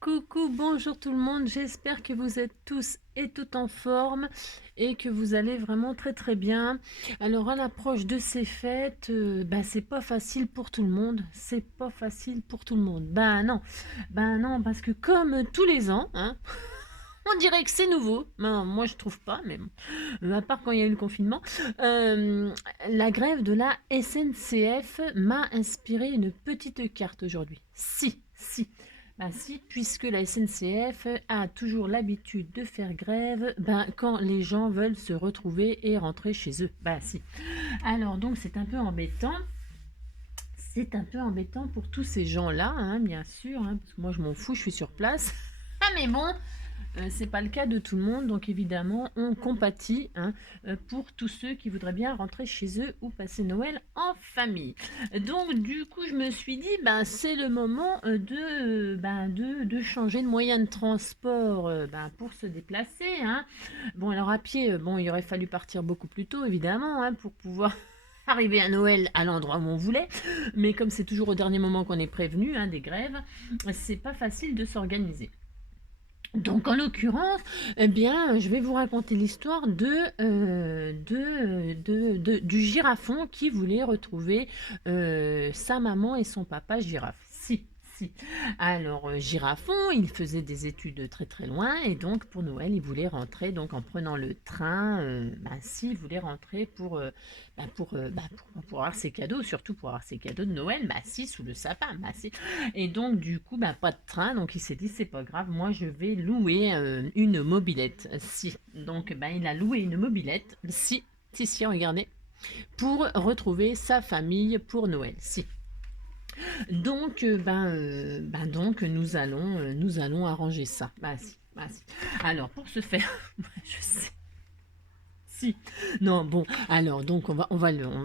Coucou, bonjour tout le monde, j'espère que vous êtes tous et toutes en forme et que vous allez vraiment très très bien. Alors à l'approche de ces fêtes, c'est pas facile pour tout le monde, c'est pas facile pour tout le monde. Ben non, parce que comme tous les ans, hein, on dirait que c'est nouveau. Ben, moi je trouve pas, mais bon, à part quand il y a eu le confinement, euh, la grève de la SNCF m'a inspiré une petite carte aujourd'hui. Si. Ben si, puisque la SNCF a toujours l'habitude de faire grève quand les gens veulent se retrouver et rentrer chez eux. Ben si. Alors donc c'est un peu embêtant. C'est un peu embêtant pour tous ces gens-là, hein, bien sûr, hein, parce que moi je m'en fous, je suis sur place. Ah mais bon, c'est pas le cas de tout le monde, donc évidemment, on compatit, hein, pour tous ceux qui voudraient bien rentrer chez eux ou passer Noël en famille. Donc, du coup, je me suis dit, c'est le moment de changer de moyen de transport pour se déplacer. Hein. Bon, alors à pied, il aurait fallu partir beaucoup plus tôt, évidemment, hein, pour pouvoir arriver à Noël à l'endroit où on voulait, mais comme c'est toujours au dernier moment qu'on est prévenu, hein, des grèves, c'est pas facile de s'organiser. Donc en l'occurrence, eh bien, je vais vous raconter l'histoire du girafon qui voulait retrouver sa maman et son papa girafe. Si. Alors, Girafon, il faisait des études très très loin et donc pour Noël, il voulait rentrer donc en prenant le train. Il voulait rentrer pour avoir ses cadeaux, surtout pour avoir ses cadeaux de Noël, sous le sapin, si. Et donc, du coup, pas de train. Donc, il s'est dit, c'est pas grave, moi, je vais louer une mobilette. Si. Donc, il a loué une mobilette. Si, regardez. Pour retrouver sa famille pour Noël. Si. Donc, nous allons arranger ça. Si. Alors, pour ce faire, je sais. Si. Non, bon, alors donc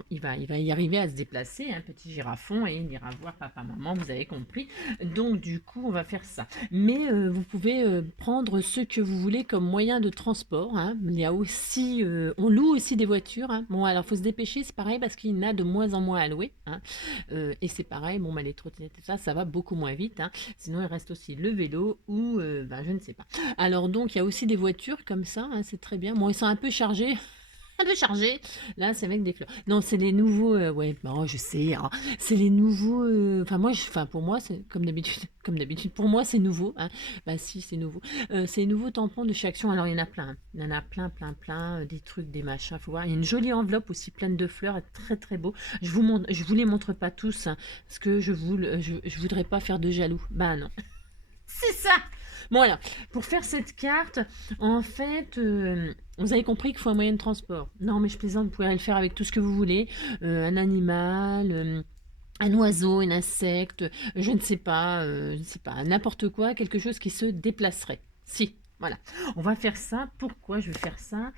il va y arriver à se déplacer, un petit girafon, et il ira voir papa, maman, vous avez compris. Donc du coup, on va faire ça. Mais vous pouvez prendre ce que vous voulez comme moyen de transport. Hein. Il y a aussi, on loue aussi des voitures. Hein. Bon, alors faut se dépêcher, c'est pareil parce qu'il y en a de moins en moins à louer. Hein. Et c'est pareil, les trottinettes, ça va beaucoup moins vite. Hein. Sinon, il reste aussi le vélo ou, je ne sais pas. Alors donc, il y a aussi des voitures comme ça, hein, c'est très bien. Bon, ils sont un peu chargés, un peu chargé. Là, c'est avec des fleurs. Non, c'est les nouveaux. Ouais, bon, je sais. Hein, c'est les nouveaux. Pour moi, c'est comme d'habitude. Comme d'habitude, pour moi, c'est nouveau. Hein. Si, c'est nouveau. C'est les nouveaux tampons de chez Action. Alors, il y en a plein. Hein. Il y en a plein. Des trucs, des machins. Faut voir. Il y a une jolie enveloppe aussi pleine de fleurs. Très, très beau. Je vous les montre pas tous. Hein, parce que je voudrais pas faire de jaloux. Non. C'est ça. Bon, alors, pour faire cette carte, en fait, vous avez compris qu'il faut un moyen de transport. Non, mais je plaisante, vous pouvez le faire avec tout ce que vous voulez. Un animal, un oiseau, un insecte, je ne sais pas, n'importe quoi, quelque chose qui se déplacerait. Si. Voilà, on va faire ça. Pourquoi je vais faire ça?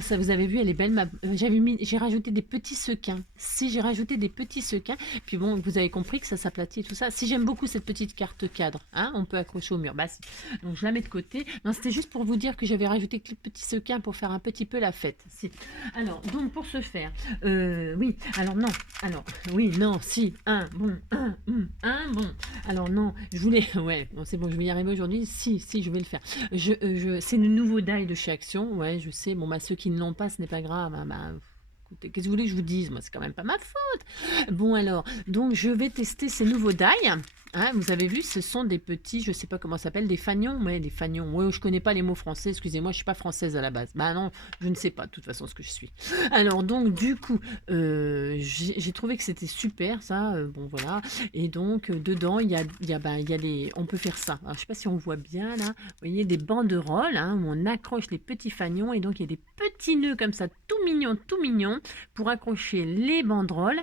Ça, vous avez vu, elle est belle. J'ai rajouté des petits sequins. Si j'ai rajouté des petits sequins, puis bon, vous avez compris que ça s'aplatit et tout ça. Si j'aime beaucoup cette petite carte cadre, hein, on peut accrocher au mur. Si. Donc je la mets de côté. Non, c'était juste pour vous dire que j'avais rajouté quelques petits sequins pour faire un petit peu la fête. Si. Alors, donc pour ce faire, oui. Alors non. Alors oui, non, si. Bon. Alors non, je voulais. Ouais, bon, c'est bon, je vais y arriver aujourd'hui. Si, je vais le faire. C'est le nouveau die de chez Action. Ouais, je sais. Bon, ceux qui ne l'ont pas, ce n'est pas grave. Hein, écoutez, qu'est-ce que vous voulez que je vous dise? Moi, c'est quand même pas ma faute. Bon, alors, donc, je vais tester ces nouveaux die. Hein, vous avez vu, ce sont des petits, je sais pas comment ça s'appelle, des fagnons. Ouais, des fagnons. Ouais, je connais pas les mots français. Excusez-moi, je suis pas française à la base. Non, je ne sais pas, de toute façon, ce que je suis. Alors, donc, du coup, j'ai trouvé que c'était super, ça. Bon, voilà. Et donc, dedans, il y a les. On peut faire ça. Alors, je sais pas si on voit bien, là. Vous voyez, des banderoles, hein, où on accroche les petits fagnons. Et donc, il y a des petits nœuds comme ça, tout mignons, pour accrocher les banderoles.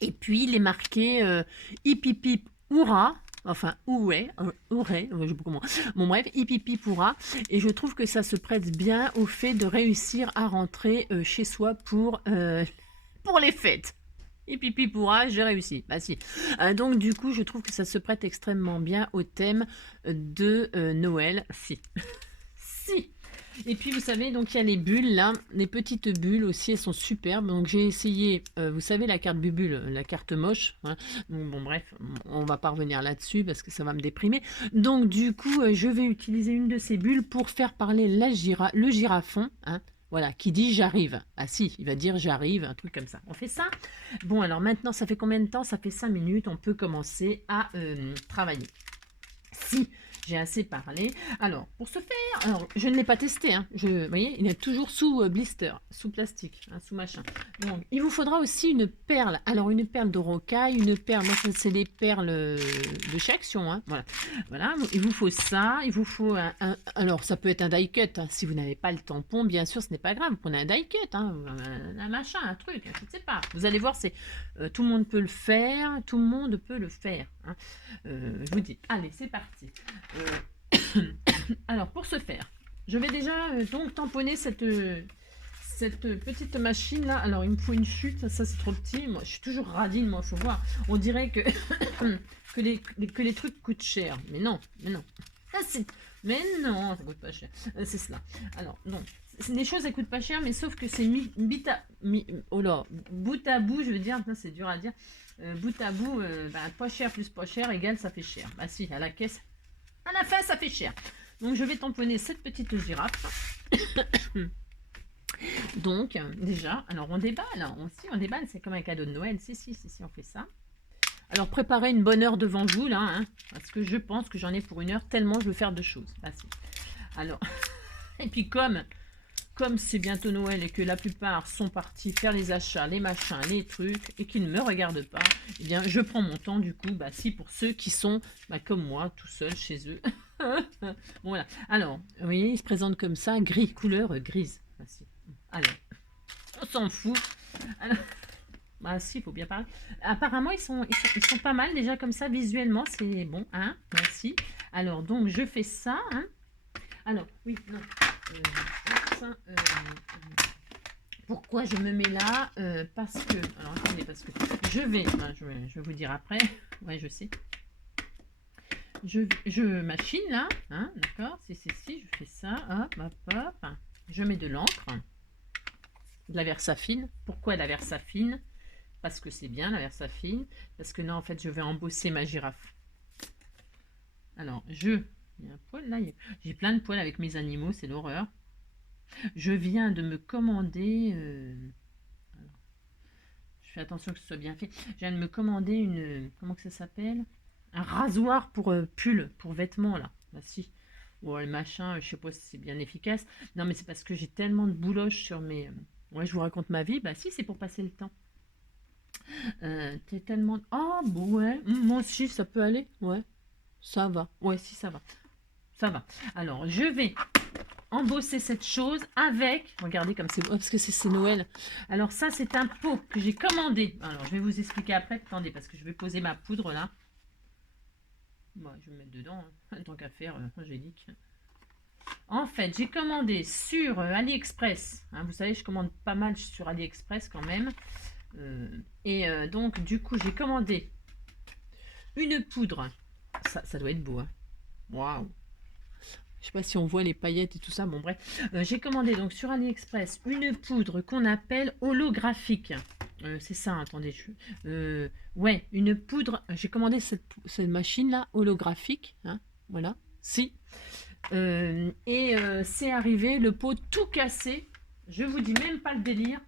Et puis, les marquer hip hip hip hurrah. Enfin, oué, je sais pas comment. Bon, bref, hip hip hip hurrah. Et je trouve que ça se prête bien au fait de réussir à rentrer chez soi pour les fêtes. Et pipi pourra, j'ai réussi. Si. Donc du coup, je trouve que ça se prête extrêmement bien au thème de Noël. Si. Si. Et puis vous savez, donc il y a les bulles là, les petites bulles aussi, elles sont superbes. Donc j'ai essayé, vous savez la carte bubule, la carte moche. Hein. Donc, bon bref, on va pas revenir là-dessus parce que ça va me déprimer. Donc du coup, je vais utiliser une de ces bulles pour faire parler le girafon. Hein. Voilà, qui dit j'arrive. Ah si, il va dire j'arrive, un truc comme ça. On fait ça. Bon alors maintenant, ça fait combien de temps? Ça fait 5 minutes, on peut commencer à travailler. Si j'ai assez parlé. Alors, pour ce faire, alors, je ne l'ai pas testé. Hein. Vous voyez, il est toujours sous blister, sous plastique, hein, sous machin. Donc, il vous faudra aussi une perle. Alors, une perle de rocaille, une perle, moi, c'est des perles de chez Action. Hein. Voilà. Voilà, il vous faut ça. Il vous faut alors, ça peut être un die cut. Hein. Si vous n'avez pas le tampon, bien sûr, ce n'est pas grave. Vous prenez un die cut, hein, un machin, un truc, je ne sais pas. Vous allez voir, c'est tout le monde peut le faire. Tout le monde peut le faire. Hein. Je vous dis, allez, c'est parti. Alors, pour ce faire, je vais déjà donc tamponner cette petite machine là. Alors, il me faut une chute, ça c'est trop petit. Moi, je suis toujours radine, moi, faut voir. On dirait que, que les trucs coûtent cher. Mais non, mais non. Ah, mais non, ça coûte pas cher. C'est cela. Alors, non. Les choses, elles coûtent pas cher, mais sauf que c'est oh là, bout à bout, je veux dire, c'est dur à dire. Bout à bout, pas cher plus pas cher égale ça fait cher. Bah si, à la caisse, à la fin ça fait cher. Donc je vais tamponner cette petite girafe. Donc déjà, alors on déballe, on déballe, c'est comme un cadeau de Noël. Si, on fait ça. Alors préparez une bonne heure devant vous là, hein, parce que je pense que j'en ai pour 1 heure tellement je veux faire de choses. Ah, si. Alors, et puis comme c'est bientôt Noël et que la plupart sont partis faire les achats, les machins, les trucs, et qu'ils ne me regardent pas, eh bien, je prends mon temps, du coup, si, pour ceux qui sont, comme moi, tout seuls chez eux. Voilà. Alors, vous voyez, ils se présentent comme ça, gris, couleur grise. Si. Alors, on s'en fout. Alors, si, il faut bien parler. Apparemment, ils sont pas mal, déjà, comme ça, visuellement, c'est bon, hein, merci. Alors, donc, je fais ça, hein. Alors, oui, non. Pourquoi je me mets là parce que, alors attendez, parce que je vais vous dire après, ouais je sais, je machine là, hein, d'accord, si, je fais ça, hop, je mets de l'encre, de la Versafine. Pourquoi la Versafine? Parce que c'est bien la Versafine, parce que non, en fait je vais embosser ma girafe. Alors il y a un poil là, j'ai plein de poils avec mes animaux, c'est l'horreur. Je viens de me commander, je fais attention que ce soit bien fait, je viens de me commander une, comment que ça s'appelle, un rasoir pour pull, pour vêtements là, si, ou le machin, je sais pas si c'est bien efficace, non mais c'est parce que j'ai tellement de bouloches sur mes, ouais je vous raconte ma vie, si c'est pour passer le temps, t'es tellement, ouais, moi aussi ça peut aller, ouais, ça va, ouais si ça va, alors je vais embosser cette chose avec, regardez comme c'est beau, parce que c'est Noël. Alors ça c'est un pot que j'ai commandé, alors je vais vous expliquer après, attendez, parce que je vais poser ma poudre là. Bon, je vais me mettre dedans, hein. Tant qu'à faire, angélique. En fait, j'ai commandé sur AliExpress, hein, vous savez, je commande pas mal sur AliExpress quand même. Donc, du coup, j'ai commandé une poudre. Ça doit être beau, hein. Waouh! Je sais pas si on voit les paillettes et tout ça, bon bref. J'ai commandé donc sur AliExpress une poudre qu'on appelle holographique. C'est ça, attendez. Ouais, une poudre. J'ai commandé cette machine-là, holographique. Hein, voilà, si. C'est arrivé, le pot tout cassé. Je vous dis même pas le délire.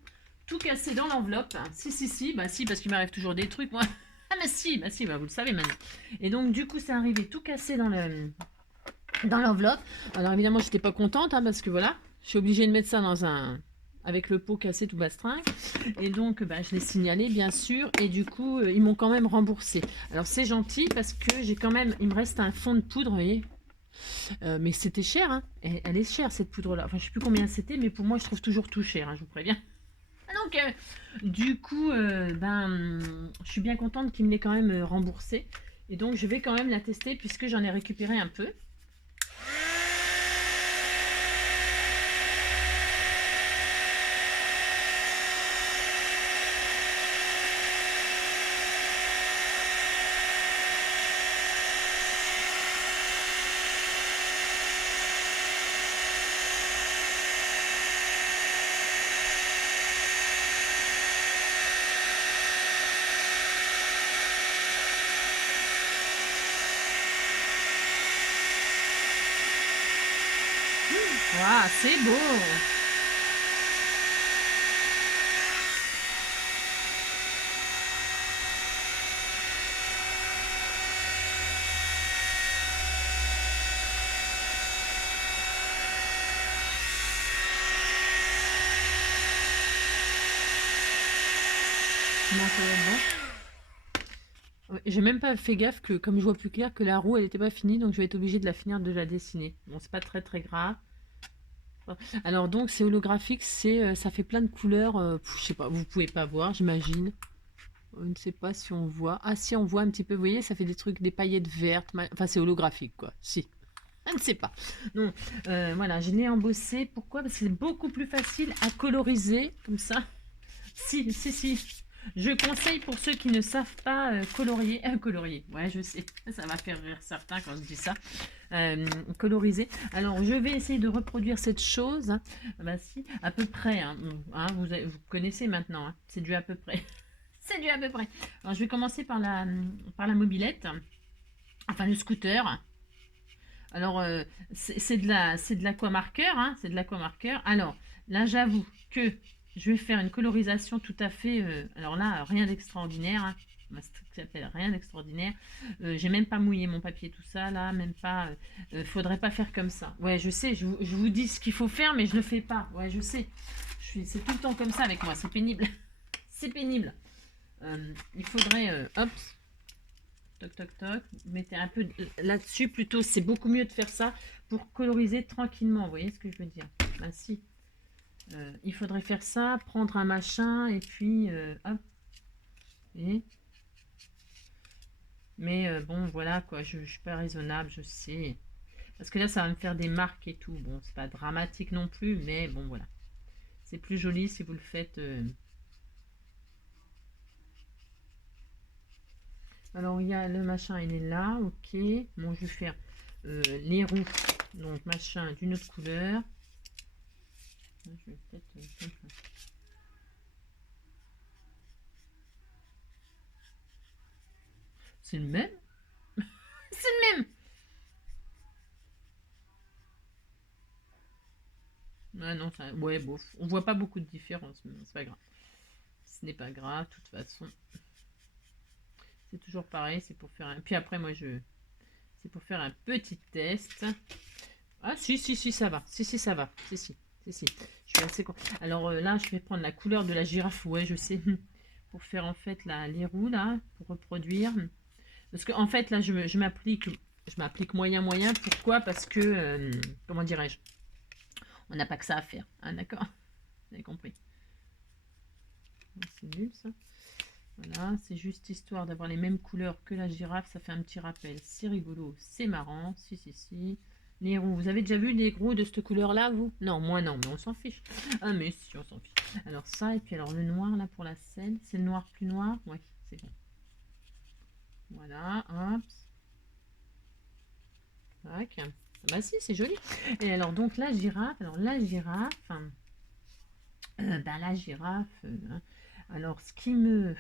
Tout cassé dans l'enveloppe. Hein. Si, parce qu'il m'arrive toujours des trucs, moi. Ah, si, vous le savez maintenant. Et donc, du coup, c'est arrivé tout cassé dans l'enveloppe. Alors évidemment j'étais pas contente, hein, parce que voilà, je suis obligée de mettre ça dans avec le pot cassé tout bastringue, et donc je l'ai signalé bien sûr, et du coup ils m'ont quand même remboursé. Alors c'est gentil parce que j'ai quand même, il me reste un fond de poudre, vous voyez, mais c'était cher, hein. Elle est chère cette poudre là, enfin je sais plus combien c'était, mais pour moi je trouve toujours tout cher, hein, je vous préviens. Donc du coup je suis bien contente qu'il me l'ait quand même remboursé, et donc je vais quand même la tester puisque j'en ai récupéré un peu. Waouh, c'est beau. Comment ça va être bon. Ouais, j'ai même pas fait gaffe que, comme je vois plus clair, que la roue elle était pas finie, donc je vais être obligée de la finir de la dessiner. Bon, c'est pas très très grave. Alors donc c'est holographique, ça fait plein de couleurs. Je sais pas, vous pouvez pas voir, j'imagine. Je ne sais pas si on voit. Ah si, on voit un petit peu. Vous voyez, ça fait des trucs, des paillettes vertes. Enfin, c'est holographique quoi. Si. Je ne sais pas. Non, voilà, je l'ai embossé. Pourquoi? Parce que c'est beaucoup plus facile à coloriser comme ça. Si, si, si. Je conseille pour ceux qui ne savent pas colorier. Colorier, ouais, je sais. Ça va faire rire certains quand je dis ça. Coloriser. Alors, je vais essayer de reproduire cette chose. Bah, si, à peu près. Hein. Hein, vous connaissez maintenant. Hein. C'est du à peu près. C'est du à peu près. Alors, je vais commencer par la mobilette. Enfin, le scooter. Alors, c'est de l'aquamarqueur, hein, c'est de l'aquamarqueur. Alors, là, j'avoue que je vais faire une colorisation tout à fait. Alors là, rien d'extraordinaire. Hein, ça s'appelle rien d'extraordinaire. J'ai même pas mouillé mon papier, tout ça, là, même pas. Faudrait pas faire comme ça. Ouais, je sais, je vous dis ce qu'il faut faire, mais je le fais pas. Ouais, je sais. C'est tout le temps comme ça avec moi, c'est pénible. C'est pénible. Il faudrait. Hop, toc toc toc, vous mettez un peu là-dessus plutôt, c'est beaucoup mieux de faire ça pour coloriser tranquillement, vous voyez ce que je veux dire? Ben si, il faudrait faire ça, prendre un machin et puis hop, et... mais bon voilà quoi, je suis pas raisonnable, je sais, parce que là ça va me faire des marques et tout, bon c'est pas dramatique non plus, mais bon voilà, c'est plus joli si vous le faites. Alors il y a le machin, il est là, ok, bon je vais faire les roues, donc machin d'une autre couleur. Je vais peut-être c'est le même. C'est le même. Ah non, ça, ouais, bof. On voit pas beaucoup de différence, mais c'est pas grave. Ce n'est pas grave, de toute façon. C'est toujours pareil, c'est pour faire un... Puis après, c'est pour faire un petit test. Ah, si, si, si, ça va. Si, si, ça va. Si, si, si, si. Je suis assez... Alors là, je vais prendre la couleur de la girafe, ouais, je sais. Pour faire en fait les roues, là, pour reproduire. Parce que en fait, là, je m'applique moyen, moyen. Pourquoi? Parce que, comment dirais-je? On n'a pas que ça à faire, hein, d'accord? Vous avez compris. C'est nul ça. Voilà, c'est juste histoire d'avoir les mêmes couleurs que la girafe, ça fait un petit rappel. C'est rigolo, c'est marrant. Si, si, si. Les roues, vous avez déjà vu les roues de cette couleur-là, vous? Non, moi non, mais on s'en fiche. Ah, mais si, on s'en fiche. Alors ça, et puis alors le noir, là, pour la selle. C'est le noir plus noir? Ouais, c'est bon. Voilà, hop. Tac. Bah si, c'est joli. Et alors, donc, la girafe. Alors, la girafe... bah, la girafe... Hein. Alors, ce qui me...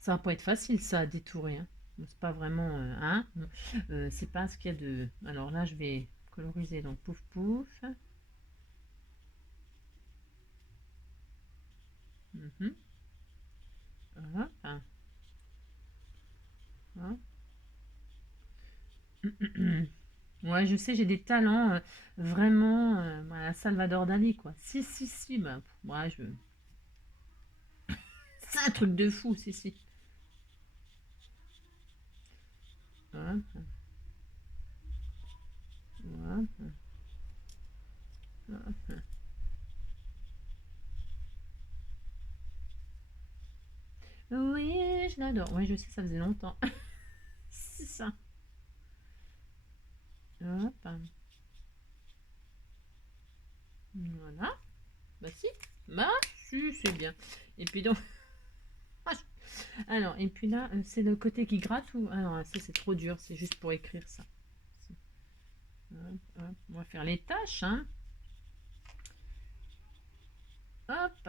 Ça va pas être facile, ça, à détourer. Hein. C'est pas vraiment... hein. C'est pas ce qu'il y a de... Alors là, je vais coloriser. Donc, pouf, pouf. Mhm. Hop. Hop. Ouais, je sais, j'ai des talents vraiment... voilà, Salvador Dali, quoi. Si, si, si. Bah, ouais, c'est un truc de fou, si, si. Hop. Hop. Hop. Oui, je l'adore. Ouais, je sais, ça faisait longtemps. C'est ça. Hop. Voilà. Bah si. Bah si, c'est bien. Et puis donc... Alors, et puis là, c'est le côté qui gratte ou... Alors, ça, c'est trop dur. C'est juste pour écrire ça. Hop, hop. On va faire les tâches, hein. Hop.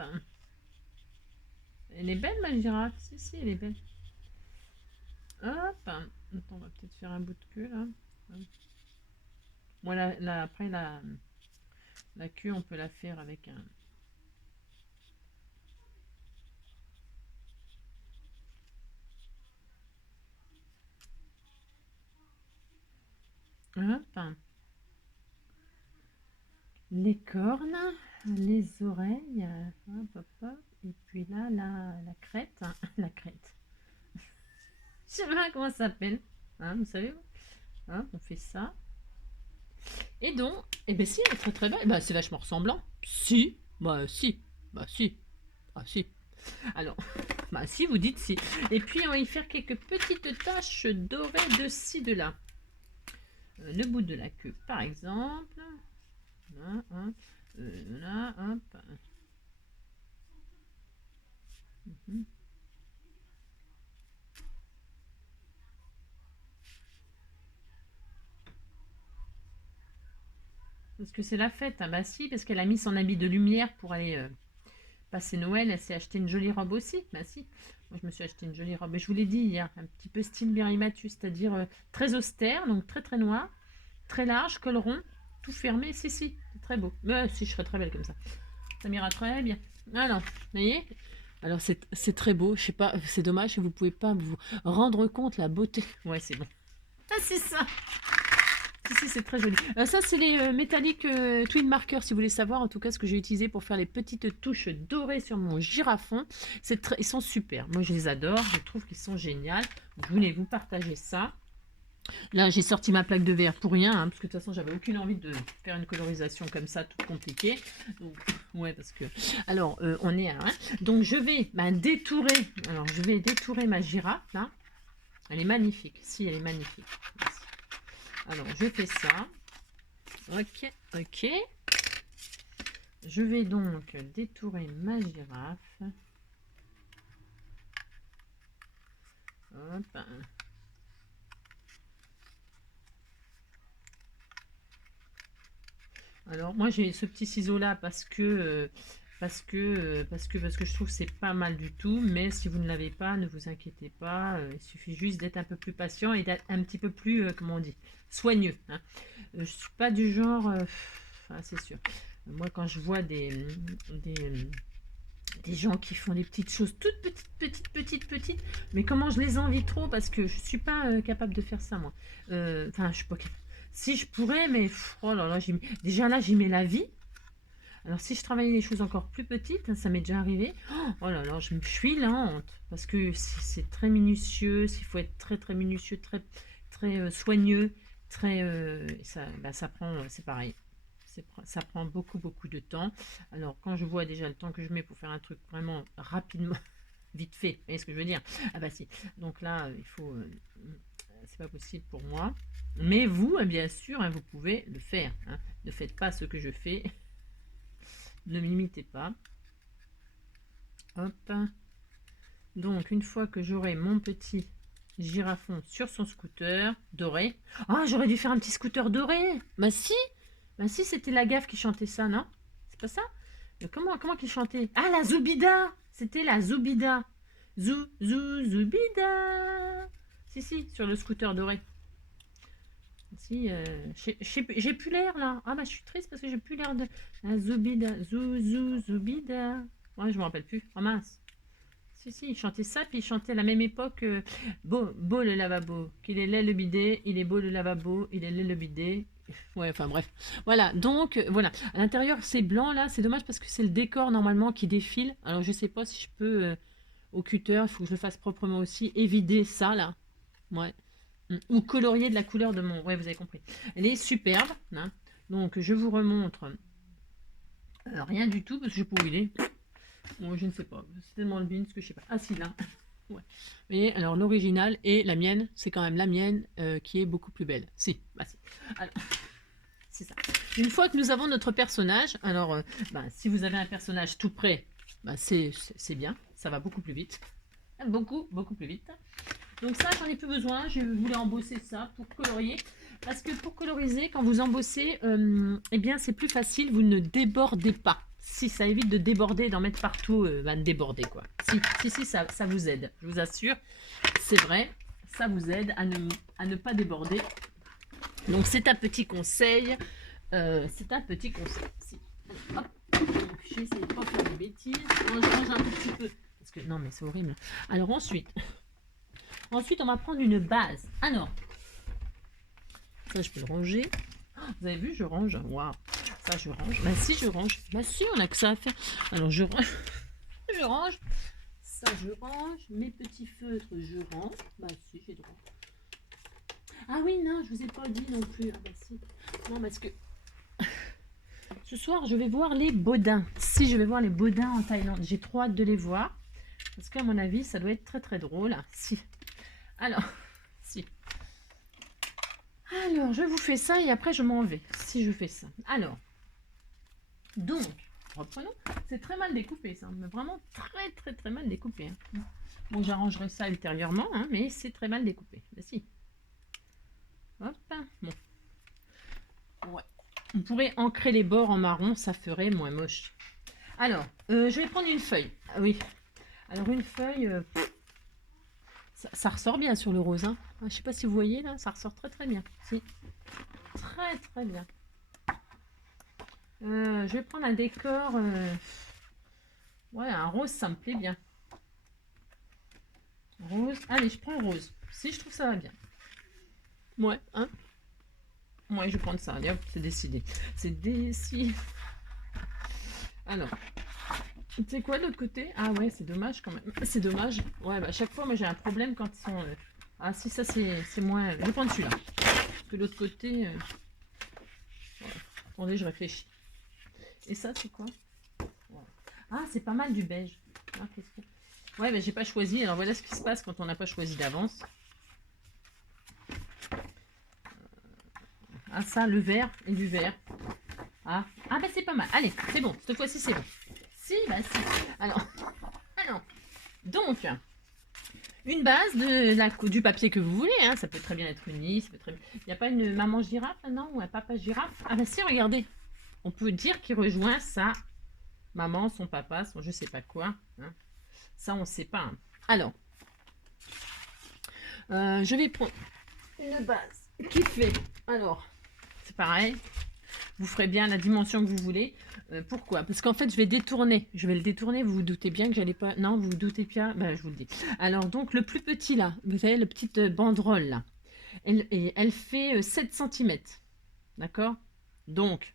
Elle est belle, ma girafe. Si, si, elle est belle. Hop. Attends, on va peut-être faire un bout de queue, là. Voilà, là, après, là... La queue, on peut la faire avec un... Hop. Les cornes, les oreilles, hop, hop, hop. Et puis là, la crête, hein, la crête. Je sais pas comment ça s'appelle, hein, vous savez, hein, on fait ça. Et donc, eh ben si, elle est très très belle. Bah, c'est vachement ressemblant. Si, bah si, bah si, ah si. Alors, bah si, vous dites si. Et puis, on va y faire quelques petites taches dorées de ci, de là. Le bout de la queue, par exemple. Là, hop. Là, hop. Mhm. Parce que c'est la fête, hein. Bah si, parce qu'elle a mis son habit de lumière pour aller passer Noël. Elle s'est acheté une jolie robe aussi. Bah si, moi je me suis acheté une jolie robe. Et je vous l'ai dit hier, un petit peu style Mireille Mathieu, c'est-à-dire très austère, donc très très noir, très large, col rond, tout fermé. Si, si, c'est très beau. Mais si, je serais très belle comme ça. Ça m'ira très bien. Alors, vous voyez, alors c'est très beau. Je sais pas, c'est dommage que vous pouvez pas vous rendre compte la beauté. Ouais, c'est bon. Ah, c'est ça. Si, c'est très joli. Ça, c'est les métalliques Twin Marker, si vous voulez savoir, en tout cas, ce que j'ai utilisé pour faire les petites touches dorées sur mon girafon. Ils sont super. Moi, je les adore. Je trouve qu'ils sont géniaux. Je voulais vous partager ça. Là, j'ai sorti ma plaque de verre pour rien, hein, parce que de toute façon, j'avais aucune envie de faire une colorisation comme ça, toute compliquée. Donc, ouais, parce que... Alors, on est à... Hein, donc, je vais détourer... Alors, je vais détourer ma girafe, là. Elle est magnifique. Si, elle est magnifique. Alors, je fais ça. Ok, ok. Je vais donc détourer ma girafe. Hop. Alors, moi, j'ai ce petit ciseau-là parce que je trouve que c'est pas mal du tout. Mais si vous ne l'avez pas, ne vous inquiétez pas. Il suffit juste d'être un peu plus patient et d'être un petit peu plus, comment on dit, soigneux. Hein. Je suis pas du genre... c'est sûr. Moi, quand je vois des gens qui font des petites choses toutes petites, mais comment je les envie trop parce que je suis pas capable de faire ça, moi. Enfin, je suis pas capable. Si je pourrais, mais oh là là, déjà là, j'y mets la vie. Alors, si je travaillais des choses encore plus petites, hein, ça m'est déjà arrivé. Oh là là, je suis lente parce que c'est très minutieux. Il faut être très très minutieux, très très soigneux, très ça prend, c'est pareil. Ça prend beaucoup de temps. Alors, quand je vois déjà le temps que je mets pour faire un truc vraiment rapidement, vite fait, vous voyez ce que je veux dire? Ah bah si. Donc là, il faut... c'est pas possible pour moi. Mais vous, bien sûr, hein, vous pouvez le faire. Hein. Ne faites pas ce que je fais. Ne m'imitez pas. Hop. Donc, une fois que j'aurai mon petit girafon sur son scooter doré. Ah, j'aurais dû faire un petit scooter doré. Bah si. Bah si, c'était la gaffe qui chantait ça, non? C'est pas ça? Comment qu'il chantait? Ah, la Zoubida. C'était la Zoubida. Zoubida. Si, sur le scooter doré. Si, j'ai plus l'air là. Ah bah je suis triste parce que j'ai plus l'air de la Zoubida. Zoubida. Ouais, je me rappelle plus. Oh mince. Si, il chantait ça, puis il chantait à la même époque beau le lavabo, qu'il est laid le bidet, il est beau le lavabo, il est laid le bidet. Ouais, enfin bref. Voilà, donc voilà. À l'intérieur, c'est blanc là, c'est dommage parce que c'est le décor normalement qui défile. Alors je sais pas si je peux au cutter, il faut que je le fasse proprement aussi, évider ça là. Ouais. Ou colorier de la couleur de mon... Ouais, vous avez compris. Elle est superbe. Hein. Donc, je vous remontre rien du tout, parce que je sais pas où il est. Bon, je ne sais pas. C'est tellement le beans que je sais pas. Ah, si, là. Ouais. Mais alors, l'original et la mienne, c'est quand même la mienne qui est beaucoup plus belle. Si, bah si. Alors, c'est ça. Une fois que nous avons notre personnage, alors, si vous avez un personnage tout prêt, c'est bien. Ça va beaucoup plus vite. Beaucoup plus vite. Donc ça, j'en ai plus besoin. Je voulais embosser ça pour colorier. Parce que pour coloriser, quand vous embossez, eh bien, c'est plus facile. Vous ne débordez pas. Si, ça évite de déborder, d'en mettre partout, de déborder, quoi. Si, ça vous aide. Je vous assure, c'est vrai. Ça vous aide à ne pas déborder. Donc, c'est un petit conseil c'est un petit conseil. Si. Hop. J'essaie de pas faire de bêtises. Moi, je range un tout petit peu. Parce que, non, mais c'est horrible. Alors ensuite, on va prendre une base. Alors, ça, je peux le ranger. Vous avez vu, je range. Waouh. Ça, je range. Bah si, je range. Bah si, on a que ça à faire. Alors, je range. Je range. Ça, je range. Mes petits feutres, je range. Bah si, j'ai droit. Ah oui, non, je vous ai pas dit non plus. Ah bah si. Non, parce que ce soir, je vais voir les Baudins. Si, je vais voir les Baudins en Thaïlande. J'ai trop hâte de les voir. Parce qu'à mon avis, ça doit être très très drôle. Si. Alors, si. Alors, je vous fais ça et après je m'en vais. Si je fais ça. Alors, donc, reprenons. C'est très mal découpé, ça. Mais vraiment très très très mal découpé. Hein. Bon, j'arrangerai ça ultérieurement, hein, mais c'est très mal découpé. Mais si. Hop. Bon. Ouais. On pourrait ancrer les bords en marron, ça ferait moins moche. Alors, je vais prendre une feuille. Ah, oui. Alors, une feuille... ça ressort bien sur le rose. Hein. Ah, je ne sais pas si vous voyez, là, ça ressort très très bien. Si. Très très bien. Je vais prendre un décor... ouais, un rose, ça me plaît bien. Rose. Allez, je prends rose. Si, je trouve ça va bien. Ouais, hein. Ouais, je vais prendre ça. Allez, hop, c'est décidé. C'est décidé. Alors, tu sais quoi de l'autre côté? Ah ouais, c'est dommage quand même. C'est dommage. Ouais, bah à chaque fois, moi j'ai un problème quand ils sont... Ah si, ça c'est moins... Je vais prendre celui-là. Parce que l'autre côté... Voilà. Attendez, je réfléchis. Et ça, c'est quoi? Voilà. Ah, c'est pas mal du beige. Ah, qu'est-ce que... Ouais, mais j'ai pas choisi. Alors voilà ce qui se passe quand on n'a pas choisi d'avance. Ah ça, le vert et du vert. Ah, ah bah c'est pas mal. Allez, c'est bon. Cette fois-ci, c'est bon. Si, bah si. Alors, donc, une base du papier que vous voulez. Hein. Ça peut très bien être une lisse. Il n'y a pas une maman girafe, non? Ou un papa girafe? Ah bah si, regardez. On peut dire qu'il rejoint sa maman, son papa, son je sais pas quoi. Hein. Ça, on ne sait pas. Hein. Alors, je vais prendre une base qui fait... Alors, c'est pareil. Vous ferez bien la dimension que vous voulez. Pourquoi? Parce qu'en fait, je vais détourner. Je vais le détourner. Vous vous doutez bien que j'allais pas... Non, vous vous doutez bien. Ben, je vous le dis. Alors, donc, le plus petit, là. Vous savez, la petite banderole, là. Elle fait 7 cm. D'accord? Donc,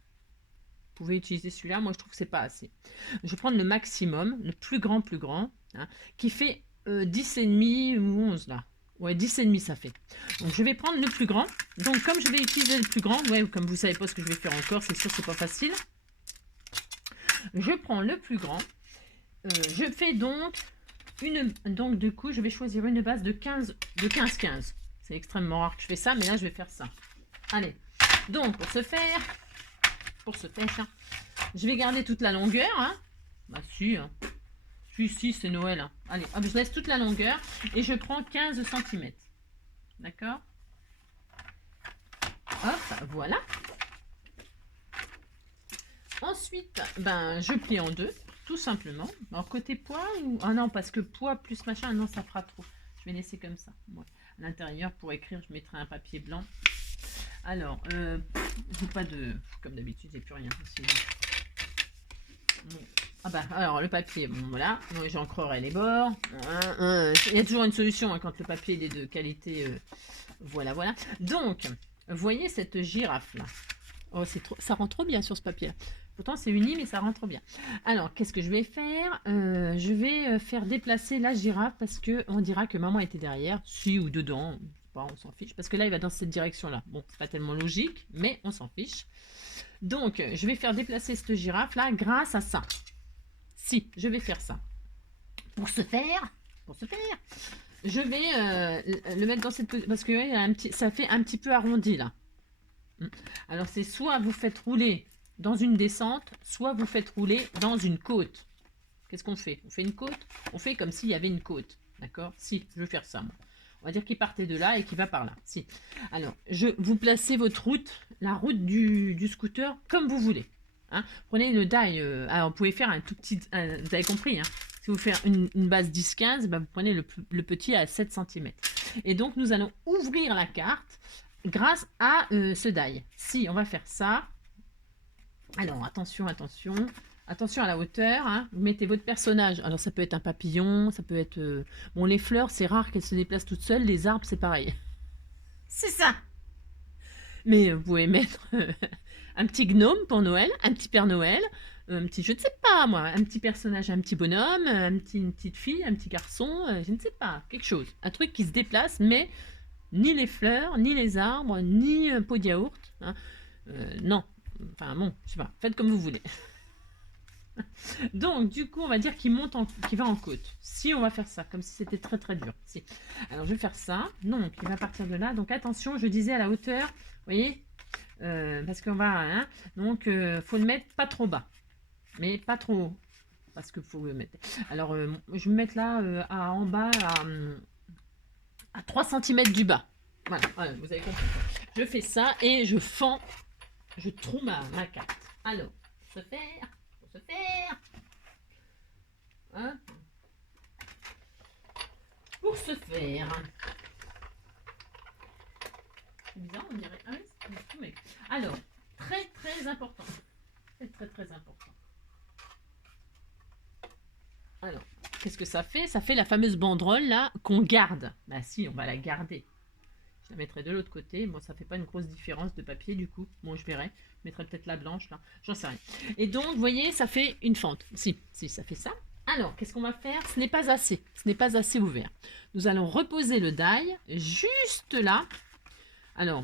vous pouvez utiliser celui-là. Moi, je trouve que c'est pas assez. Je vais prendre le maximum, le plus grand, hein, qui fait 10,5 ou 11, là. Ouais, 10,5 ça fait. Donc je vais prendre le plus grand. Donc comme je vais utiliser le plus grand, ouais, comme vous savez pas ce que je vais faire encore, c'est sûr c'est pas facile. Je prends le plus grand. Je fais donc donc du coup je vais choisir une base de 15. C'est extrêmement rare que je fais ça, mais là je vais faire ça. Allez. Donc pour ce faire, je vais garder toute la longueur. Hein. Bah si, hein. Si, c'est Noël. Hein. Allez, hop, je laisse toute la longueur et je prends 15 cm. D'accord? Hop, voilà. Ensuite, ben, je plie en deux, tout simplement. Alors, côté poids ou... Ah non, parce que poids plus machin, non, ça fera trop. Je vais laisser comme ça. Ouais. À l'intérieur, pour écrire, je mettrai un papier blanc. Alors, j'ai pas de... Comme d'habitude, j'ai plus rien. Bon. Ah bah, alors le papier, bon voilà, j'encrerai les bords. Il y a toujours une solution hein, quand le papier est de qualité. Voilà. Donc, voyez cette girafe là. Oh, ça rend trop bien sur ce papier. Pourtant, c'est uni, mais ça rend trop bien. Alors, qu'est-ce que je vais faire? Je vais faire déplacer la girafe parce que on dira que maman était derrière, si ou dedans. Bon, on s'en fiche parce que là, il va dans cette direction-là. Bon, c'est pas tellement logique, mais on s'en fiche. Donc, je vais faire déplacer cette girafe là grâce à ça. Si, je vais faire ça. Pour ce faire, je vais le mettre dans cette... Parce que ça fait un petit peu arrondi, là. Alors, c'est soit vous faites rouler dans une descente, soit vous faites rouler dans une côte. Qu'est-ce qu'on fait? On fait une côte? On fait comme s'il y avait une côte. D'accord? Si, je vais faire ça, moi. On va dire qu'il partait de là et qu'il va par là. Si. Alors, vous placez votre route, la route du scooter, comme vous voulez. Hein. Prenez une taille, alors vous pouvez faire un tout petit, vous avez compris, hein. Si vous faites une base 10-15, bah vous prenez le petit à 7 cm. Et donc nous allons ouvrir la carte grâce à ce die. Si on va faire ça, Alors, attention, attention. Attention à la hauteur, hein. Vous mettez votre personnage. Alors, ça peut être un papillon, ça peut être... Bon, les fleurs, c'est rare qu'elles se déplacent toutes seules. Les arbres, c'est pareil. C'est ça. Mais vous pouvez mettre un petit gnome pour Noël, un petit Père Noël, un petit, je ne sais pas moi, un petit personnage, un petit bonhomme, une petite fille, un petit garçon, je ne sais pas, quelque chose. Un truc qui se déplace, mais ni les fleurs, ni les arbres, ni un pot de yaourt. Hein. Non. Enfin bon, je sais pas, faites comme vous voulez. Donc, du coup, on va dire qu'il qu'il va en côte. Si on va faire ça, comme si c'était très très dur. Si. Alors, je vais faire ça. Donc, il va partir de là. Donc, attention, je disais à la hauteur, vous voyez, parce qu'on va, hein, donc, faut le mettre pas trop bas, mais pas trop haut, parce que faut le mettre. Alors, je vais me mettre là, en bas, à 3 cm du bas. Voilà, voilà, vous avez compris. Je fais ça et je fends, je trouve ma carte. Alors, pour se faire. Hein, pour se faire. C'est bizarre, on dirait. Ah oui, c'est mec. Alors, très très important. C'est très très important. Alors, qu'est-ce que ça fait? Ça fait la fameuse banderole là qu'on garde. Bah si, on va la garder. Je la mettrai de l'autre côté. Bon, ça fait pas une grosse différence de papier du coup. Bon, je verrai. Je mettrai peut-être la blanche là. J'en sais rien. Et donc, vous voyez, ça fait une fente. Si, ça fait ça. Alors, qu'est-ce qu'on va faire? Ce n'est pas assez. Ce n'est pas assez ouvert. Nous allons reposer le die juste là. Alors,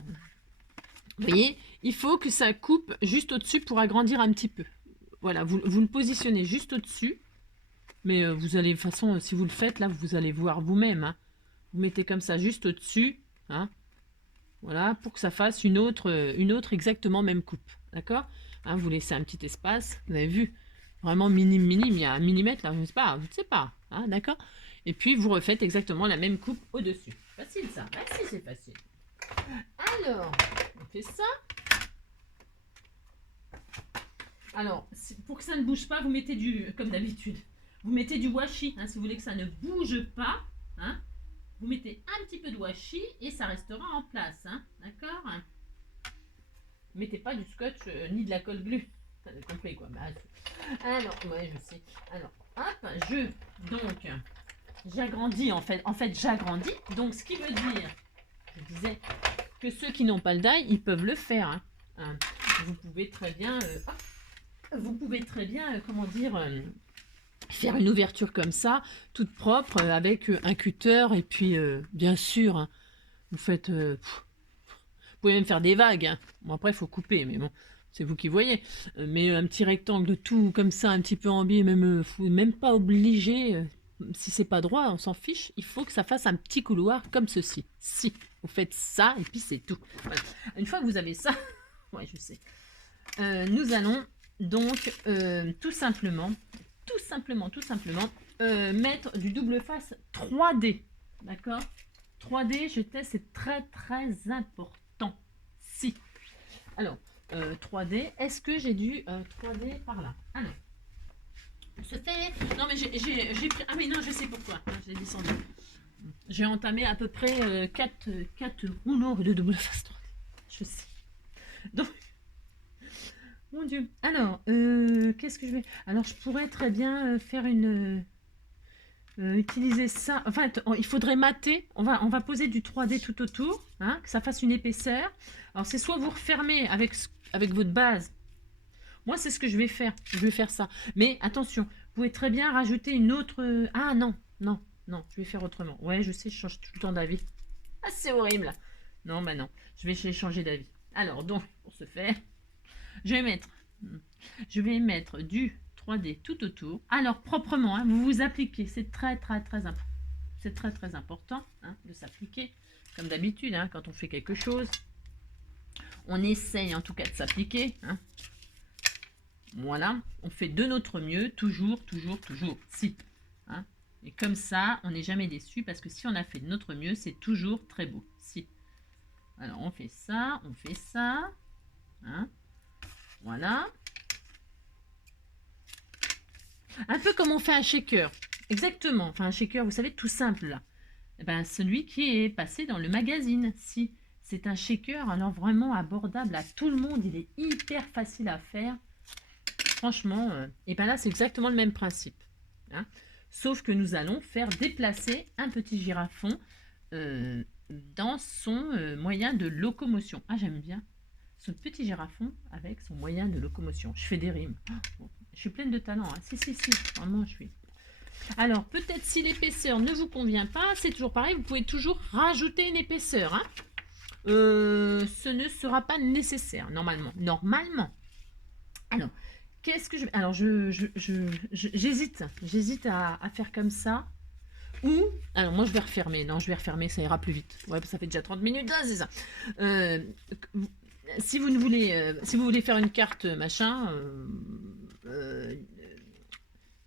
vous voyez, il faut que ça coupe juste au-dessus pour agrandir un petit peu. Voilà, vous le positionnez juste au-dessus. Mais vous allez, de toute façon, si vous le faites, là, vous allez voir vous-même. Hein. Vous mettez comme ça juste au-dessus. Hein. Voilà, pour que ça fasse une autre exactement même coupe. D'accord, hein, vous laissez un petit espace. Vous avez vu, vraiment minime, il y a 1 millimètre là, je ne sais pas. Hein, d'accord. Et puis, vous refaites exactement la même coupe au-dessus. Facile ça. Ah si, c'est facile. Alors, on fait ça. Alors, pour que ça ne bouge pas, vous mettez comme d'habitude, vous mettez du washi. Hein, si vous voulez que ça ne bouge pas, hein, vous mettez un petit peu de washi et ça restera en place. Hein, d'accord. Mettez pas du scotch ni de la colle glue. Vous avez compris quoi. Bah, alors, ouais, je sais. Alors, hop, j'agrandis en fait. J'agrandis. Donc, ce qui veut dire, je disais, que ceux qui n'ont pas le die, ils peuvent le faire. Hein. Vous pouvez très bien, comment dire, faire une ouverture comme ça, toute propre, avec un cutter. Et puis, bien sûr, hein, vous faites... vous pouvez même faire des vagues. Hein. Bon, après, il faut couper, mais bon, c'est vous qui voyez. Mais un petit rectangle tout comme ça, un petit peu en biais, même pas obligé... si c'est pas droit, on s'en fiche. Il faut que ça fasse un petit couloir comme ceci. Si, vous faites ça, et puis c'est tout. Voilà. Une fois que vous avez ça... ouais, je sais. Nous allons donc tout simplement mettre du double face 3D. D'accord, 3D, je teste, c'est très très important. Si. Alors, 3D, est-ce que j'ai du 3D par là? Alors, se fait... Non, mais j'ai pris... Ah oui, non, je sais pourquoi. J'ai descendu. J'ai entamé à peu près 4 rouleaux de double face 3D. Je sais. Donc... Mon Dieu. Alors, qu'est-ce que je vais... Alors, je pourrais très bien faire une... utiliser ça. Enfin, il faudrait mater. On va poser du 3D tout autour, hein, que ça fasse une épaisseur. Alors, c'est soit vous refermez avec votre base. Moi, c'est ce que je vais faire. Je vais faire ça. Mais attention, vous pouvez très bien rajouter une autre... Ah non, je vais faire autrement. Ouais, je sais, je change tout le temps d'avis. Ah, c'est horrible. Non, bah non, je vais changer d'avis. Alors, donc, pour ce faire... Je vais mettre du 3D tout autour. Alors, proprement, hein, vous vous appliquez. C'est très, très, très important. C'est très, très important hein, de s'appliquer. Comme d'habitude, hein, quand on fait quelque chose, on essaye en tout cas de s'appliquer. Hein. Voilà. On fait de notre mieux. Toujours. Si. Hein. Et comme ça, on n'est jamais déçu. Parce que si on a fait de notre mieux, c'est toujours très beau. Si. Alors, on fait ça. Hein. Voilà. Un peu comme on fait un shaker. Exactement. Enfin, un shaker, vous savez, tout simple là. Eh ben, celui qui est passé dans le magazine. Si c'est un shaker, alors vraiment abordable à tout le monde. Il est hyper facile à faire. franchement, et bien là, c'est exactement le même principe. Hein. Sauf que nous allons faire déplacer un petit girafon dans son moyen de locomotion. Ah, j'aime bien ce petit girafon avec son moyen de locomotion. Je fais des rimes. Oh, je suis pleine de talent. Hein. Si, vraiment, je suis. Alors, peut-être si l'épaisseur ne vous convient pas, c'est toujours pareil, vous pouvez toujours rajouter une épaisseur. Hein. Ce ne sera pas nécessaire, normalement. Alors, qu'est-ce que je... Alors, j'hésite à faire comme ça. Ou, alors moi je vais refermer. Non, je vais refermer, ça ira plus vite. Ouais, ça fait déjà 30 minutes, hein, c'est ça. Si vous voulez faire une carte machin,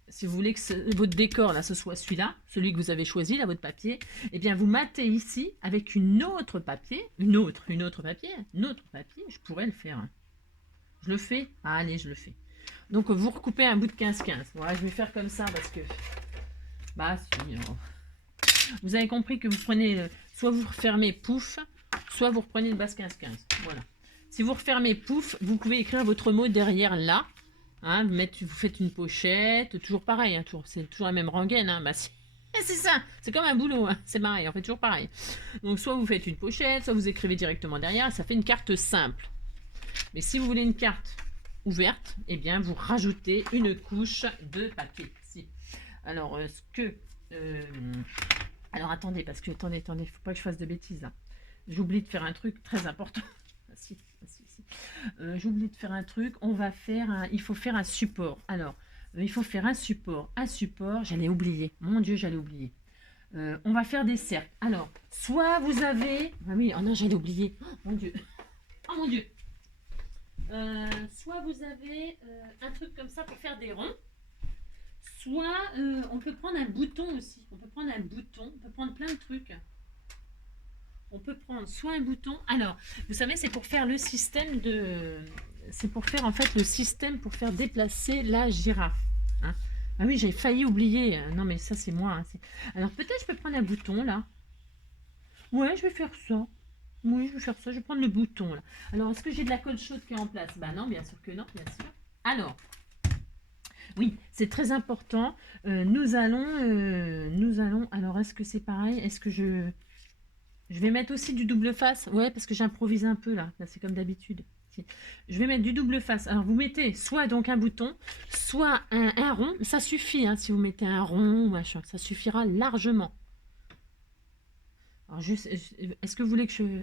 si vous voulez que votre décor là, ce soit celui-là, celui que vous avez choisi, là, votre papier, eh bien vous matez ici avec une autre papier, je pourrais le faire. Hein. Je le fais. Ah, allez, je le fais. Donc vous recoupez un bout de 15-15. Ouais, je vais faire comme ça parce que... Bah, si, vous avez compris que vous prenez... soit vous refermez pouf, soit vous reprenez une base 15-15. Voilà. Si vous refermez pouf, vous pouvez écrire votre mot derrière là. Hein, vous faites une pochette, toujours pareil. Hein, c'est toujours la même rengaine. Hein, bah, c'est ça, c'est comme un boulot. Hein, c'est pareil, on fait toujours pareil. Donc soit vous faites une pochette, soit vous écrivez directement derrière. Ça fait une carte simple. Mais si vous voulez une carte ouverte, eh bien vous rajoutez une couche de papier. Si. Alors, alors attendez, parce que attendez, faut pas que je fasse de bêtises. Hein. J'oublie de faire un truc très important. Si. J'oublie de faire un truc. Il faut faire un support. Alors, il faut faire un support. J'allais oublier. Mon Dieu, j'allais oublier. On va faire des cercles. Alors, soit vous avez... Ah oui, oh non, j'allais oublier. Oh mon Dieu. Oh mon Dieu. Soit vous avez un truc comme ça pour faire des ronds. Soit on peut prendre un bouton aussi. On peut prendre plein de trucs. On peut prendre soit un bouton. Alors, vous savez, c'est pour faire le système de... C'est pour faire en fait le système pour faire déplacer la girafe. Hein. Ah oui, j'ai failli oublier. Non, mais ça, c'est moi. Hein. Alors, peut-être je peux prendre un bouton là. Ouais, je vais faire ça. Oui, je vais faire ça. Je vais prendre le bouton là. Alors, est-ce que j'ai de la colle chaude qui est en place? Bah non, bien sûr que non, bien sûr. Alors, oui, c'est très important. Nous allons. Alors, est-ce que c'est pareil? Est-ce que je vais mettre aussi du double face? Ouais, parce que j'improvise un peu là. Là, c'est comme d'habitude. Je vais mettre du double face. Alors, vous mettez soit donc un bouton, soit un rond. Ça suffit, hein, si vous mettez un rond, machin. Ça suffira largement. Alors, juste, est-ce que vous voulez que je...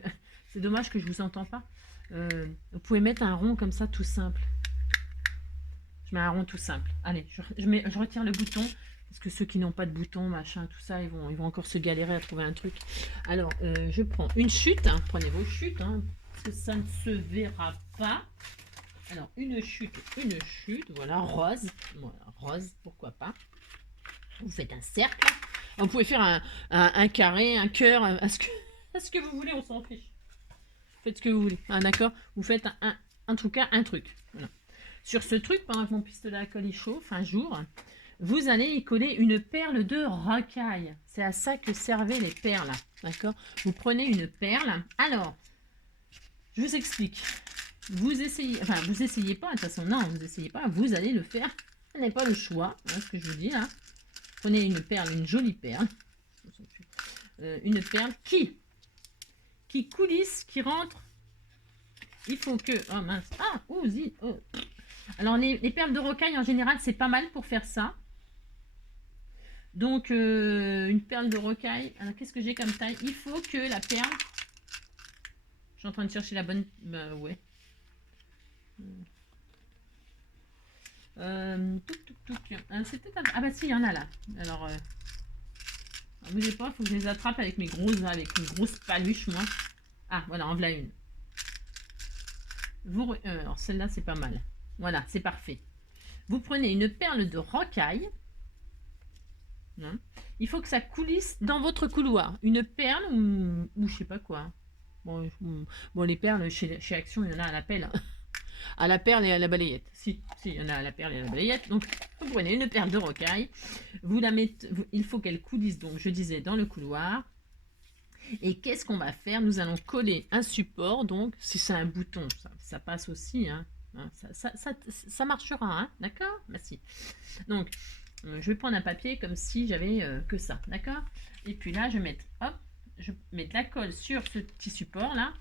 C'est dommage que je vous entends pas. Vous pouvez mettre un rond comme ça, tout simple. Je mets un rond tout simple. Allez, je retire le bouton. Parce que ceux qui n'ont pas de bouton, machin, tout ça, ils vont encore se galérer à trouver un truc. Alors, je prends une chute. Hein, prenez vos chutes, hein, parce que ça ne se verra pas. Alors, une chute, voilà, rose. Voilà, rose, pourquoi pas. Vous faites un cercle. Vous pouvez faire un carré, un cœur, ce que vous voulez, on s'en fiche. Faites ce que vous voulez, ah, d'accord. Vous faites en tout cas un truc. Voilà. Sur ce truc, pendant que mon pistolet à colle il chauffe, un jour, vous allez y coller une perle de rocaille. C'est à ça que servaient les perles, d'accord. Vous prenez une perle. Alors, je vous explique. Vous essayez pas, de toute façon, non, vous essayez pas, vous allez le faire. Vous n'avez pas le choix, hein, ce que je vous dis là. Prenez une perle, une jolie perle. Une perle qui coulisse, qui rentre. Il faut que... Oh mince. Ah, oh. Alors, les perles de rocaille, en général, c'est pas mal pour faire ça. Donc, une perle de rocaille. Alors, qu'est-ce que j'ai comme taille? Il faut que la perle... Je suis en train de chercher la bonne... Bah, ouais. C'est peut-être un... Ah bah si, il y en a là. Alors, ne bougez pas, il faut que je les attrape avec mes grosses paluches, moi. Ah, voilà, en voilà une. Alors, celle-là, c'est pas mal. Voilà, c'est parfait. Vous prenez une perle de rocaille. Hein. Il faut que ça coulisse dans votre couloir. Une perle ou je sais pas quoi. Bon, les perles, chez Action, il y en a à la pelle. À la perle et à la balayette. Si, il y en a à la perle et à la balayette. Donc, vous prenez une perle de rocaille. Vous la mettez, il faut qu'elle coulisse, donc, je disais, dans le couloir. Et qu'est-ce qu'on va faire? Nous allons coller un support. Donc, si c'est un bouton, ça passe aussi. Hein. hein. Ça marchera, hein, d'accord? Merci. Donc, je vais prendre un papier comme si j'avais que ça, d'accord? Et puis là, je vais mettre, hop, je vais mettre la colle sur ce petit support là.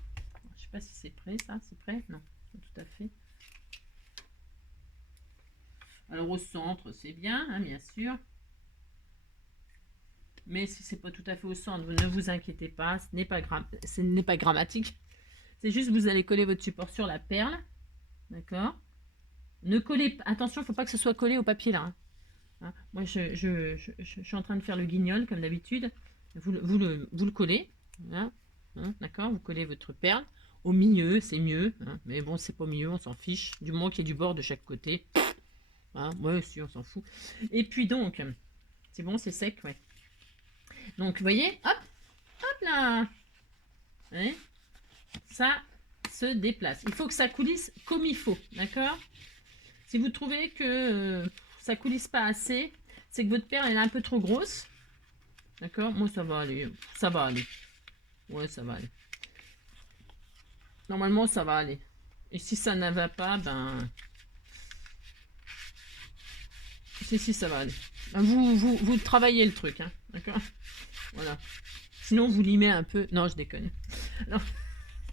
Je sais pas si c'est prêt, ça, c'est prêt? Non, pas tout à fait. Alors au centre, c'est bien, hein, bien sûr. Mais si c'est pas tout à fait au centre, ne vous inquiétez pas, ce n'est pas grammatique. C'est juste vous allez coller votre support sur la perle, d'accord? Ne collez pas, attention, il ne faut pas que ce soit collé au papier là. Hein. Moi, je suis en train de faire le guignol comme d'habitude. Vous le collez, hein, d'accord? Vous collez votre perle au milieu, c'est mieux. Hein, mais bon, c'est pas mieux, on s'en fiche. Du moins qu'il y ait du bord de chaque côté. Hein, ouais, si, on s'en fout. Et puis donc, c'est bon, c'est sec, ouais. Donc, vous voyez, hop, hop là. Ouais, ça se déplace. Il faut que ça coulisse comme il faut, d'accord? Si vous trouvez que ça coulisse pas assez, c'est que votre perle elle est un peu trop grosse. D'accord? Moi, ça va aller. Ça va aller. Ouais, ça va aller. Normalement, ça va aller. Et si ça ne va pas, ben... Si, ça va aller. Vous travaillez le truc, hein. D'accord? Voilà. Sinon, vous limez un peu. Non, je déconne.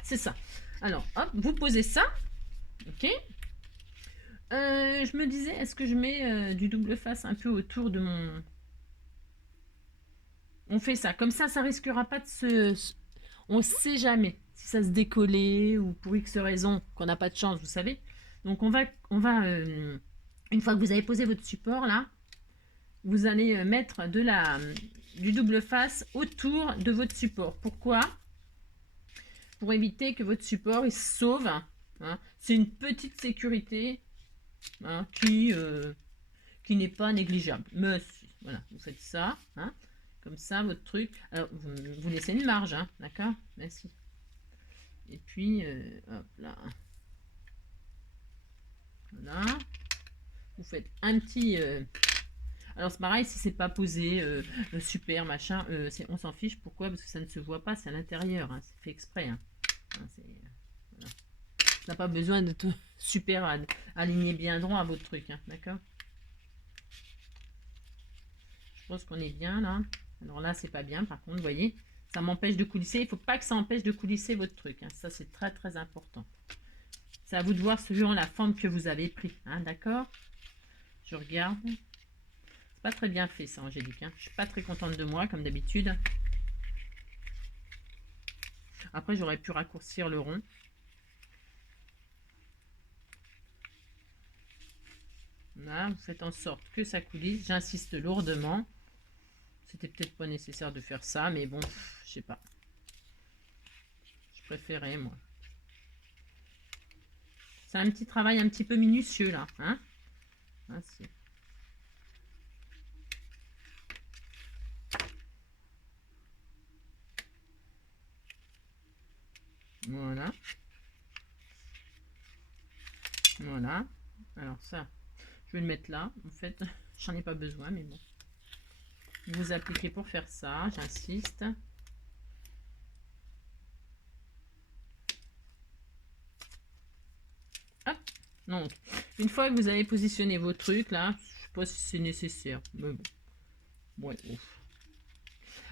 C'est ça. Alors, hop, vous posez ça. Ok? Je me disais, est-ce que je mets du double face un peu autour de mon... On fait ça. Comme ça risquera pas de se... On sait jamais si ça se décollait ou pour X raison qu'on n'a pas de chance, vous savez. Donc on va une fois que vous avez posé votre support là, vous allez mettre du double face autour de votre support. Pourquoi? Pour éviter que votre support il se sauve. Hein. C'est une petite sécurité hein, qui n'est pas négligeable. Mais voilà, vous faites ça. Hein. Comme ça, votre truc. Alors, vous laissez une marge, hein, d'accord? Merci. Et puis, hop là. Voilà. Vous faites un petit... Alors, c'est pareil, si c'est pas posé, super, machin, on s'en fiche. Pourquoi? Parce que ça ne se voit pas, c'est à l'intérieur. Hein, c'est fait exprès. Hein. Hein, voilà. Ça n'a pas besoin de super aligné bien droit à votre truc, hein, d'accord? Je pense qu'on est bien, là. Alors là, c'est pas bien, par contre, vous voyez, ça m'empêche de coulisser. Il ne faut pas que ça empêche de coulisser votre truc. Hein. Ça, c'est très, très important. C'est à vous de voir selon la forme que vous avez pris. Hein, d'accord? Je regarde. C'est pas très bien fait, ça, Angélique. Hein. Je suis pas très contente de moi, comme d'habitude. Après, j'aurais pu raccourcir le rond. Là, vous faites en sorte que ça coulisse. J'insiste lourdement. C'était peut-être pas nécessaire de faire ça, mais bon, je sais pas. Je préférais, moi. C'est un petit travail un petit peu minutieux, là. Hein? Ainsi. Voilà. Voilà. Alors ça, je vais le mettre là. En fait, j'en ai pas besoin, mais bon. Vous appliquez pour faire ça, j'insiste. Hop. Donc, une fois que vous avez positionné vos trucs là, je sais pas si c'est nécessaire, mais bon. Ouais, ouf.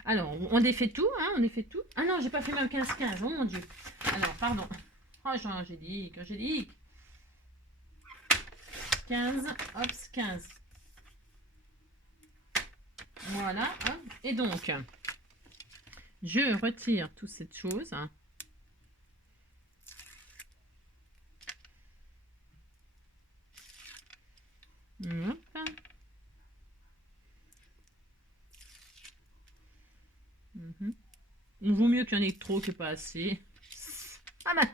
Alors, on défait tout, hein, on défait tout. Ah non, j'ai pas fait ma 15-15, oh mon dieu. Alors, pardon. Oh, Angélique. 15, hop, 15. Voilà, hein. Et donc, je retire toute cette chose. Hop. Il vaut mieux qu'il y en ait trop que pas assez. Ah ben,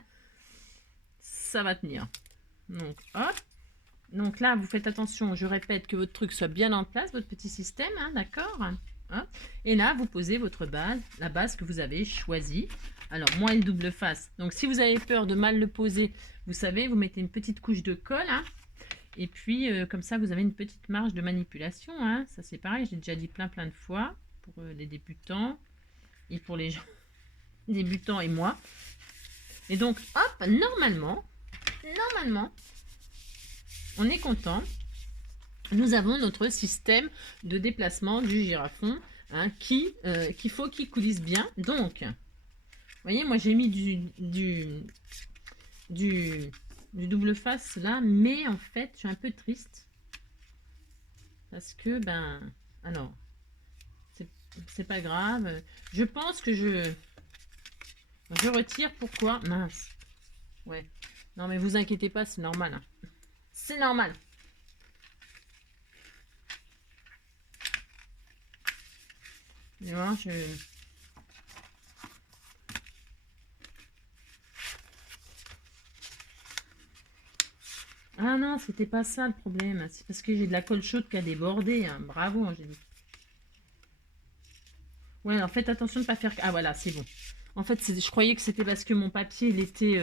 ça va tenir. Donc, hop. Donc là, vous faites attention, je répète, que votre truc soit bien en place, votre petit système, hein, d'accord hein. Et là, vous posez votre base, la base que vous avez choisie. Alors, moi, le double face. Donc, si vous avez peur de mal le poser, vous savez, vous mettez une petite couche de colle. Hein, et puis, comme ça, vous avez une petite marge de manipulation. Hein, ça, c'est pareil, j'ai déjà dit plein de fois pour les débutants et pour les gens débutants et moi. Et donc, hop, normalement, on est content. Nous avons notre système de déplacement du girafon, hein, qu'il faut qu'il coulisse bien. Donc, vous voyez, moi j'ai mis du double face là, mais en fait, je suis un peu triste. Parce que, ben, alors, c'est pas grave. Je pense que je retire. Pourquoi? Mince. Ouais. Non, mais vous inquiétez pas, c'est normal. Hein. C'est normal. Et voilà, Ah non, c'était pas ça le problème. C'est parce que j'ai de la colle chaude qui a débordé. Hein. Bravo, Angélique. Ouais, alors faites attention de ne pas faire... Ah voilà, c'est bon. En fait, je croyais que c'était parce que mon papier, il était...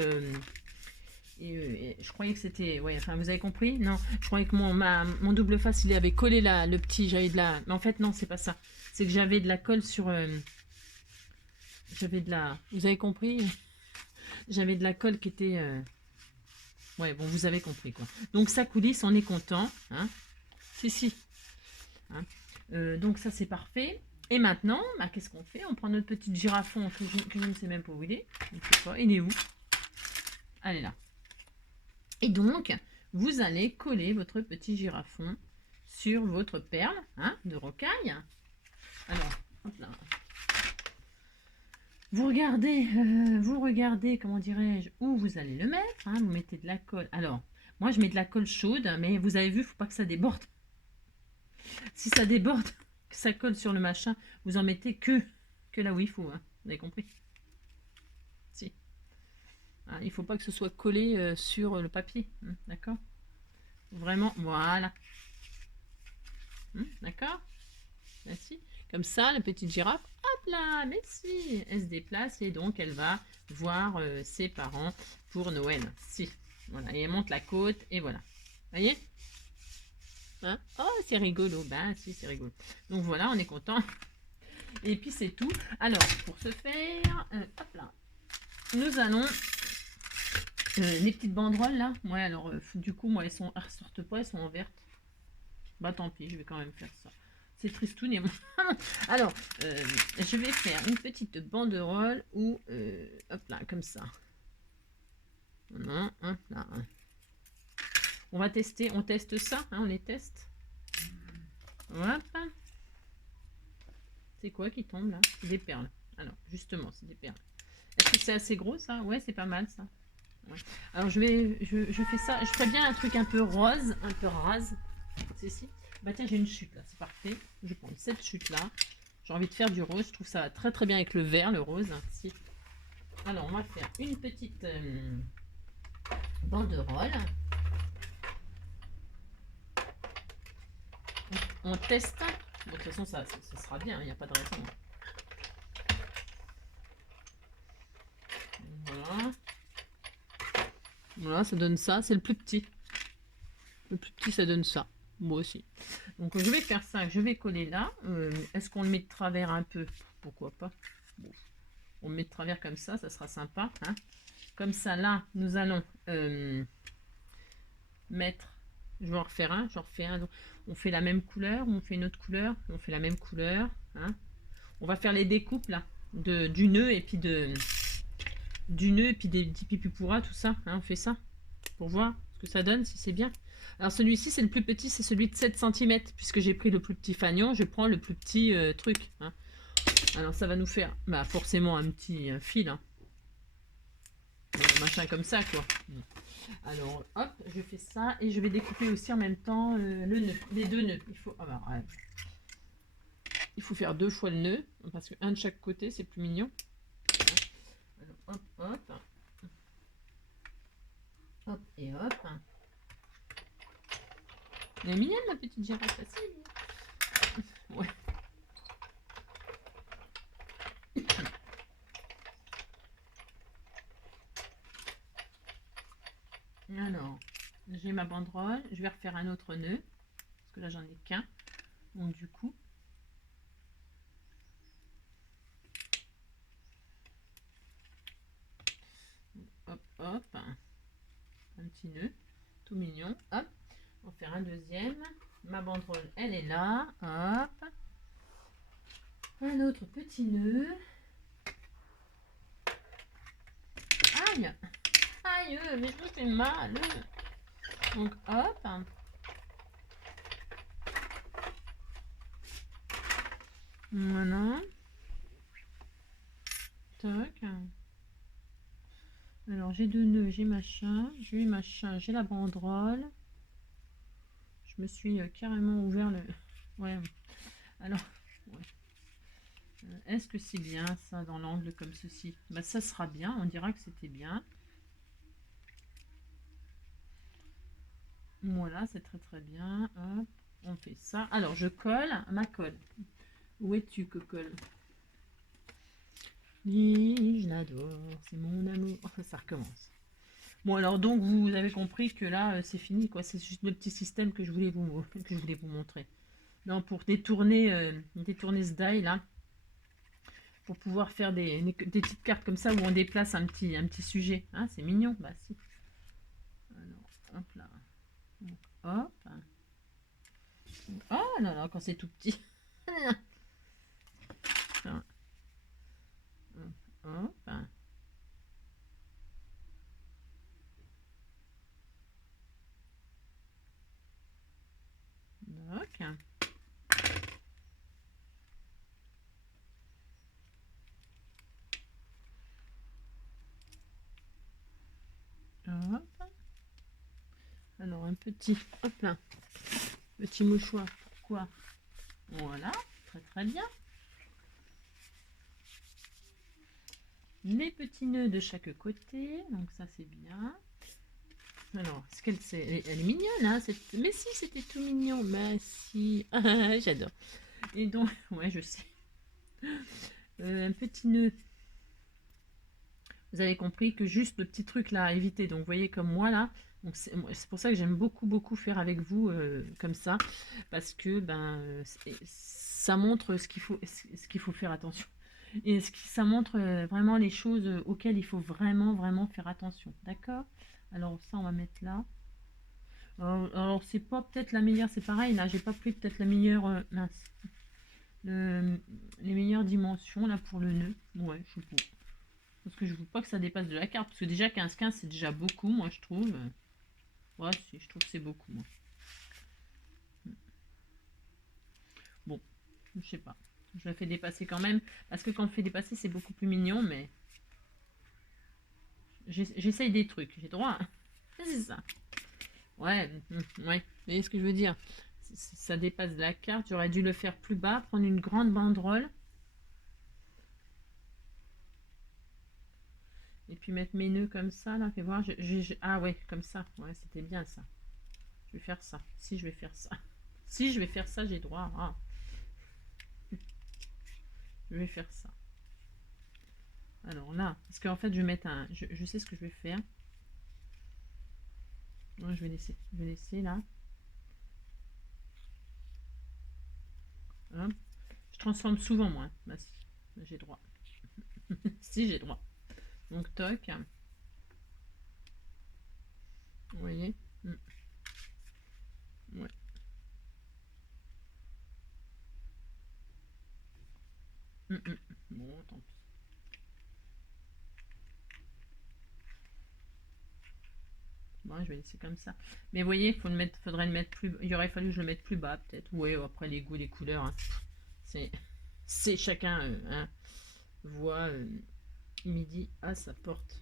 je croyais que c'était... Ouais, enfin, vous avez compris? Non, je croyais que mon double face, il avait collé le petit... J'avais de la... Mais en fait, non, c'est pas ça. C'est que j'avais de la colle sur... J'avais de la... Vous avez compris? J'avais de la colle qui était... Ouais, bon, vous avez compris, quoi. Donc, ça coulisse, on est content. Hein. Si. Hein. Donc, ça, c'est parfait. Et maintenant, bah, qu'est-ce qu'on fait? On prend notre petite girafon que je ne sais même pas où il est. Je ne sais pas. Il est où? Elle est là. Et donc, vous allez coller votre petit girafon sur votre perle, hein, de rocaille. Alors, hop là. Vous regardez, comment dirais-je, où vous allez le mettre. Hein, vous mettez de la colle. Alors, moi, je mets de la colle chaude, mais vous avez vu, il ne faut pas que ça déborde. Si ça déborde, que ça colle sur le machin, vous en mettez que là où il faut. Hein, vous avez compris? Si. Hein, il ne faut pas que ce soit collé sur le papier. Hein, d'accord? Vraiment, voilà. D'accord? Merci. Comme ça, la petite girafe, hop là, merci. Elle se déplace et donc elle va voir ses parents pour Noël. Si. Voilà, et elle monte la côte et voilà. Voyez? Hein? Oh, c'est rigolo. Ben, si, c'est rigolo. Donc voilà, on est content. Et puis c'est tout. Alors, pour ce faire, hop là, nous allons les petites banderoles là. Ouais, alors du coup, moi, elles ressortent pas, elles sont en verte. Bah tant pis, je vais quand même faire ça. C'est tristoun et moi. Alors, je vais faire une petite banderole ou hop là, comme ça. Non, hop là. On va tester, on teste ça, hein, on les teste. Hop. C'est quoi qui tombe là? C'est des perles. Alors, justement, c'est des perles. Est-ce que c'est assez gros ça? Ouais, c'est pas mal ça. Ouais. Alors, je fais ça. Je ferais bien un truc un peu rose, un peu rase. C'est ici. Bah tiens, j'ai une chute là, c'est parfait. Je vais prendre cette chute là. J'ai envie de faire du rose. Je trouve ça très très bien avec le vert, le rose. Si. Alors, on va faire une petite banderole. On teste. Bon, de toute façon, ça sera bien, il n'y a pas de raison. Voilà. Voilà, ça donne ça. C'est le plus petit. Le plus petit, ça donne ça. Moi aussi. Donc, je vais faire ça. Je vais coller là. Est-ce qu'on le met de travers un peu? Pourquoi pas? Bon. On le met de travers comme ça sera sympa. Hein. Comme ça, là, nous allons mettre... Je vais en refaire un. J'en refais un. Donc, on fait la même couleur. On fait une autre couleur. On fait la même couleur. Hein. On va faire les découpes, là. Du nœud et puis du nœud et puis des petits pipipouras, tout ça. Hein, on fait ça. Pour voir ce que ça donne, si c'est bien. Alors, celui-ci, c'est le plus petit. C'est celui de 7 cm. Puisque j'ai pris le plus petit fanion, je prends le plus petit truc. Hein. Alors, ça va nous faire bah, forcément un petit fil. Hein. Machin comme ça, quoi. Alors, hop, je fais ça. Et je vais découper aussi en même temps le nœud. Les deux nœuds. Il faut faire 2 fois le nœud. Parce qu'un de chaque côté, c'est plus mignon. Alors, hop, hop. Hop et hop. Elle est mignonne, ma petite girafe. Facile. Ouais. Alors, j'ai ma banderole. Je vais refaire un autre nœud. Parce que là, j'en ai qu'un. Donc, du coup, hop, hop. Un petit nœud. Tout mignon. Hop. On va faire un deuxième. Ma banderole, elle est là. Hop. Un autre petit nœud. Aïe. Aïe, mais je me fais mal. Donc, hop. Voilà. Toc. Alors, j'ai deux nœuds, j'ai machin, j'ai la banderole. Je me suis carrément ouvert le... Ouais. Alors, ouais. Est-ce que c'est bien ça dans l'angle comme ceci? Bah, ça sera bien, on dira que c'était bien. Voilà, c'est très très bien. Hop, on fait ça. Alors, je colle ma colle. Où es-tu, cocolle? Oui, je l'adore, c'est mon amour. Ça recommence. Bon, alors donc vous avez compris que là c'est fini quoi. C'est juste le petit système que je voulais vous montrer. Non, pour détourner ce die là, pour pouvoir faire des petites cartes comme ça où on déplace un petit sujet. Hein, c'est mignon. Bah si. Alors, hop là. Donc, hop. Oh là là, quand c'est tout petit. Hop. Donc. Hop. Alors un petit, hop là, petit mouchoir. Pourquoi? Voilà, très très bien. Les petits nœuds de chaque côté, donc ça c'est bien. Alors, est-ce qu'elle elle est mignonne, hein, mais si, c'était tout mignon. Mais si, j'adore. Et donc, ouais, je sais. Un petit nœud. Vous avez compris que juste le petit truc là à éviter. Donc, vous voyez comme moi là. Donc, c'est pour ça que j'aime beaucoup faire avec vous comme ça, parce que ça montre ce qu'il faut faire attention. Et ça montre vraiment les choses auxquelles il faut vraiment faire attention. D'accord? Alors ça, on va mettre là. Alors c'est pas peut-être la meilleure, c'est pareil, là, j'ai pas pris peut-être la meilleure, mince, les meilleures dimensions là pour le nœud. Ouais, je sais pas. Parce que je veux pas que ça dépasse de la carte. Parce que déjà 15-15 c'est déjà beaucoup, moi je trouve. Ouais, si, je trouve que c'est beaucoup, moi. Bon, je sais pas. Je la fais dépasser quand même. Parce que quand on fait dépasser, c'est beaucoup plus mignon, mais j'essaye des trucs. J'ai droit. C'est ça. Ouais, ouais. Vous voyez ce que je veux dire? Ça dépasse de la carte. J'aurais dû le faire plus bas, prendre une grande banderole. Et puis mettre mes nœuds comme ça, là. Fais voir. Ah ouais, comme ça. Ouais, c'était bien ça. Je vais faire ça. Si je vais faire ça. Si je vais faire ça, j'ai droit. Ah. Je vais faire ça. Alors là, parce qu'en fait, je vais mettre un... Je sais ce que je vais faire. Ouais, je vais laisser là. Hop. Je transforme souvent, moi. Bah, si, j'ai droit. Si, j'ai droit. Donc, toc. Vous voyez? Ouais. Bon, tant pis. Bon, je vais laisser comme ça. Mais vous voyez, faudrait le mettre plus... Il aurait fallu que je le mette plus bas, peut-être. Oui, après, les goûts, les couleurs, hein. C'est chacun hein, voit midi à sa porte.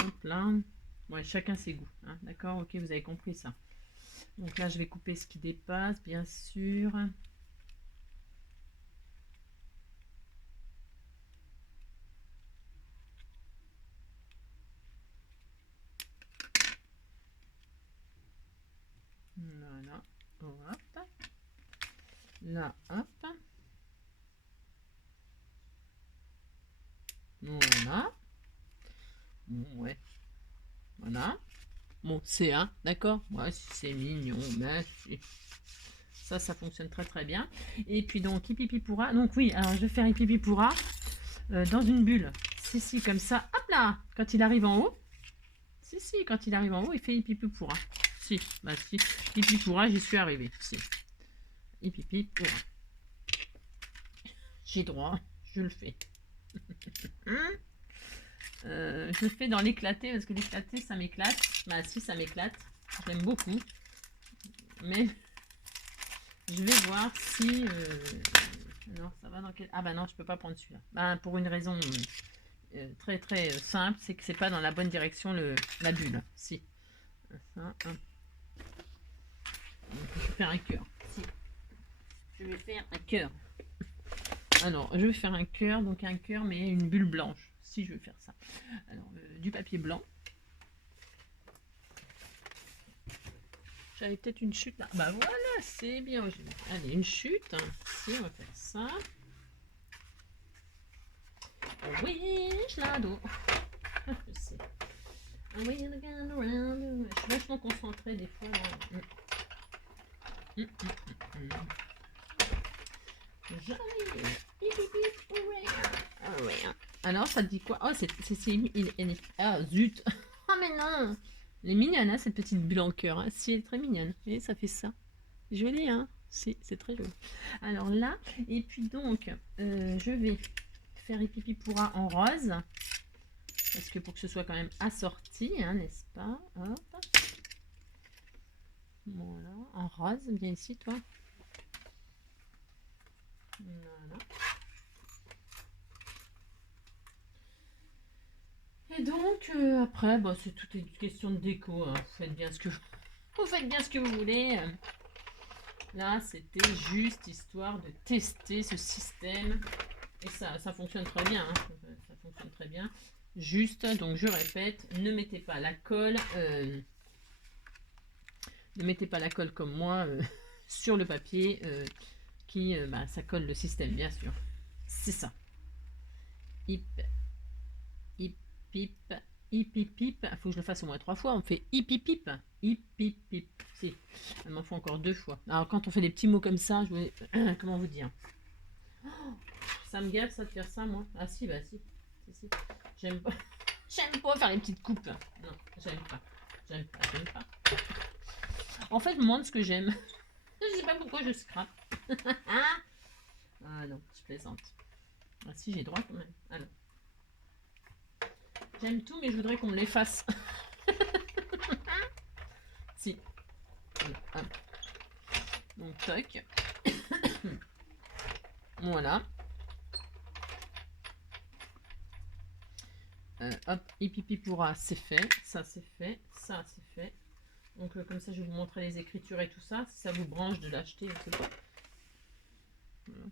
Hop là. Ouais, chacun ses goûts. Hein. D'accord, ok, vous avez compris ça. Donc là, je vais couper ce qui dépasse, bien sûr. Voilà. Hop. Là, hop. Voilà. Bon, ouais. Voilà. Bon, c'est un, d'accord? Ouais, c'est mignon, mais ça fonctionne très très bien. Et puis donc, Hipipi pourra. Donc oui, alors je vais faire Hipipi pourra dans une bulle. Si, comme ça. Hop là! Quand il arrive en haut, Si, quand il arrive en haut, il fait hippipipura. Si, bah si. Hippipura, j'y suis arrivée. Si. Hippipipura. J'ai droit, je le fais. Je le fais dans l'éclaté, parce que l'éclaté, ça m'éclate. Bah si, ça m'éclate. J'aime beaucoup. Mais je vais voir si... non, ça va dans quel... Ah bah non, je peux pas prendre celui-là. Bah, pour une raison très très simple, c'est que c'est pas dans la bonne direction la bulle. Si. Ça, je vais faire un cœur. Si. Je vais faire un cœur. Alors, je vais faire un cœur, donc un cœur, mais une bulle blanche. Si je veux faire ça. Alors, du papier blanc. J'avais peut-être une chute là. Bah voilà, c'est bien. Allez, une chute. Si, on va faire ça. Oui, je l'ado. Je sais. Je suis vachement concentrée des fois. J'arrive. Alors, ça te dit quoi? Oh, c'est ah, zut. Oh, mais non. Elle est mignonne, hein, cette petite bulle en cœur. Hein. Si, elle est très mignonne. Et ça fait ça. Joli, hein? Si, c'est très joli. Alors là, et puis donc, je vais faire Ipipipura en rose. Parce que pour que ce soit quand même assorti, hein, n'est-ce pas? Hop. Voilà, en rose, bien ici, toi. Voilà. Et donc, après, bah, c'est toute une question de déco. Hein. Vous faites bien ce que vous voulez. Là, c'était juste histoire de tester ce système. Et ça fonctionne très bien. Hein. Ça fonctionne très bien. Juste, donc je répète, ne mettez pas la colle. Ne mettez pas la colle comme moi sur le papier ça colle le système, bien sûr. C'est ça. Hip, hip, hip, hip, hip, hip. Il faut que je le fasse au moins 3 fois. On fait hip, hip, hip. Hip, hip, hip. Si. Il m'en faut encore 2 fois. Alors, quand on fait des petits mots comme ça, je vais... comment vous dire? Oh, ça me gave, ça, de faire ça, moi. Ah, si, bah, si. Si. J'aime pas. J'aime pas faire les petites coupes. Non, j'aime pas. J'aime pas. En fait, je me demande ce que j'aime. Je sais pas pourquoi je scrape. Ah non, je plaisante. Ah si, j'ai droit quand même. Alors. J'aime tout, mais je voudrais qu'on me l'efface. Si. Voilà. Donc, toc. Voilà. Hop, Ipipipura, c'est fait. Ça, c'est fait. Ça, c'est fait. Donc, comme ça, je vais vous montrer les écritures et tout ça. Si ça vous branche de l'acheter, je sais pas. Voilà.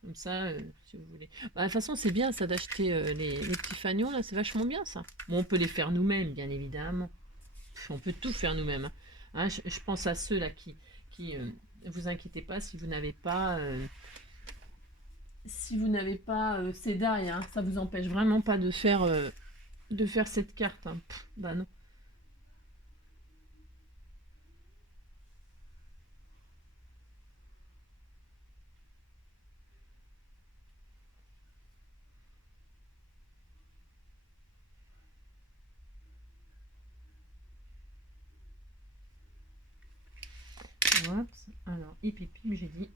Comme ça, si vous voulez. Bah, de toute façon, c'est bien ça d'acheter les petits fanions, là. C'est vachement bien, ça. Bon, on peut les faire nous-mêmes, bien évidemment. On peut tout faire nous-mêmes. Hein, je pense à ceux là qui vous inquiétez pas si vous n'avez pas Sedai, hein, ça vous empêche vraiment pas de faire cette carte. Hein. Bah non. Oups. Alors, hip hip hip, j'ai dit.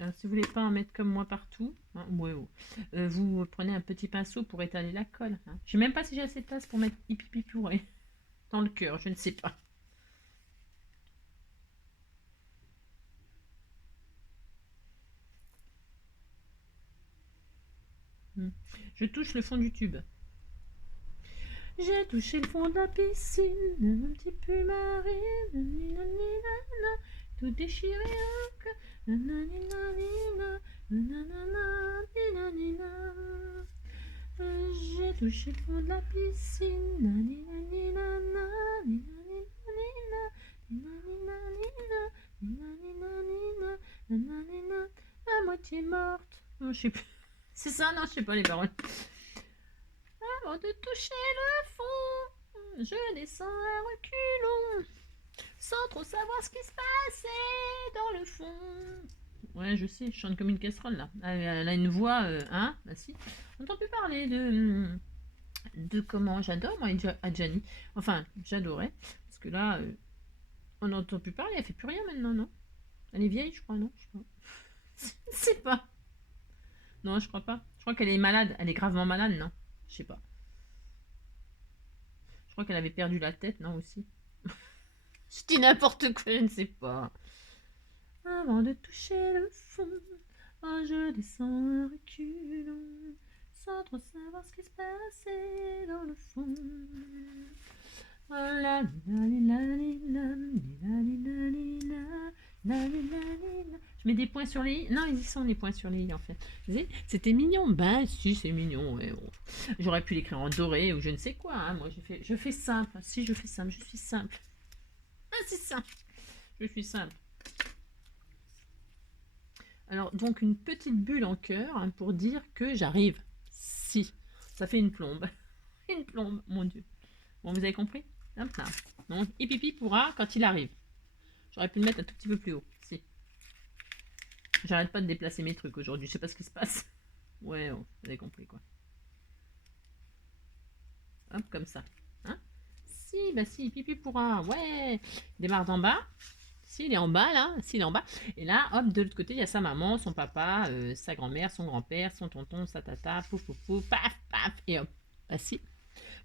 Alors, si vous voulez pas en mettre comme moi partout, hein, vous prenez un petit pinceau pour étaler la colle. Hein. Je sais même pas si j'ai assez de place pour mettre hip hip hip dans le cœur, je ne sais pas. Je touche le fond du tube. J'ai touché le fond de la piscine, un petit peu marine, tout déchiré encore. J'ai touché le fond de la piscine. À moitié morte. Non, je sais plus. C'est ça, non, je sais pas les paroles. Avant de toucher le fond, je descends à reculons, sans trop savoir ce qui se passait dans le fond. Ouais, je sais, je chante comme une casserole là. Elle a une voix, hein? Bah si. On n'entend plus parler de comment j'adore moi Adjani. Enfin, j'adorais. Parce que là, on n'entend plus parler, elle fait plus rien maintenant, non? Elle est vieille, je crois, non? Je sais pas. Je sais pas. Non, je crois pas. Je crois qu'elle est malade. Elle est gravement malade, non? Je sais pas. Je crois qu'elle avait perdu la tête, non, aussi. Je dis n'importe quoi, je ne sais pas. Avant de toucher le fond, oh, je descends à reculons, sans trop savoir ce qui se passait dans le fond. Oh la la la la la. Je mets des points sur les i. Non, ils y sont les points sur les i en fait. C'était mignon. Ben si, c'est mignon. Ouais, bon. J'aurais pu l'écrire en doré ou je ne sais quoi. Hein. Moi, je fais simple. Si, je fais simple. Je suis simple. Ah, c'est ça. Je suis simple. Alors, donc, une petite bulle en cœur hein, pour dire que j'arrive. Si. Ça fait une plombe. Une plombe, mon Dieu. Bon, vous avez compris? Hop là. Donc, Hipipi pourra quand il arrive. J'aurais pu le mettre un tout petit peu plus haut. Si. J'arrête pas de déplacer mes trucs aujourd'hui. Je sais pas ce qui se passe. Ouais, oh, vous avez compris quoi. Hop, comme ça. Hein? Si, bah si, Pipi pourra. Ouais. Il démarre d'en bas. Si, il est en bas là. Si, il est en bas. Et là, hop, de l'autre côté, il y a sa maman, son papa, sa grand-mère, son grand-père, son tonton, sa tata, pouf, pouf, pouf, paf, paf. Et hop. Bah si.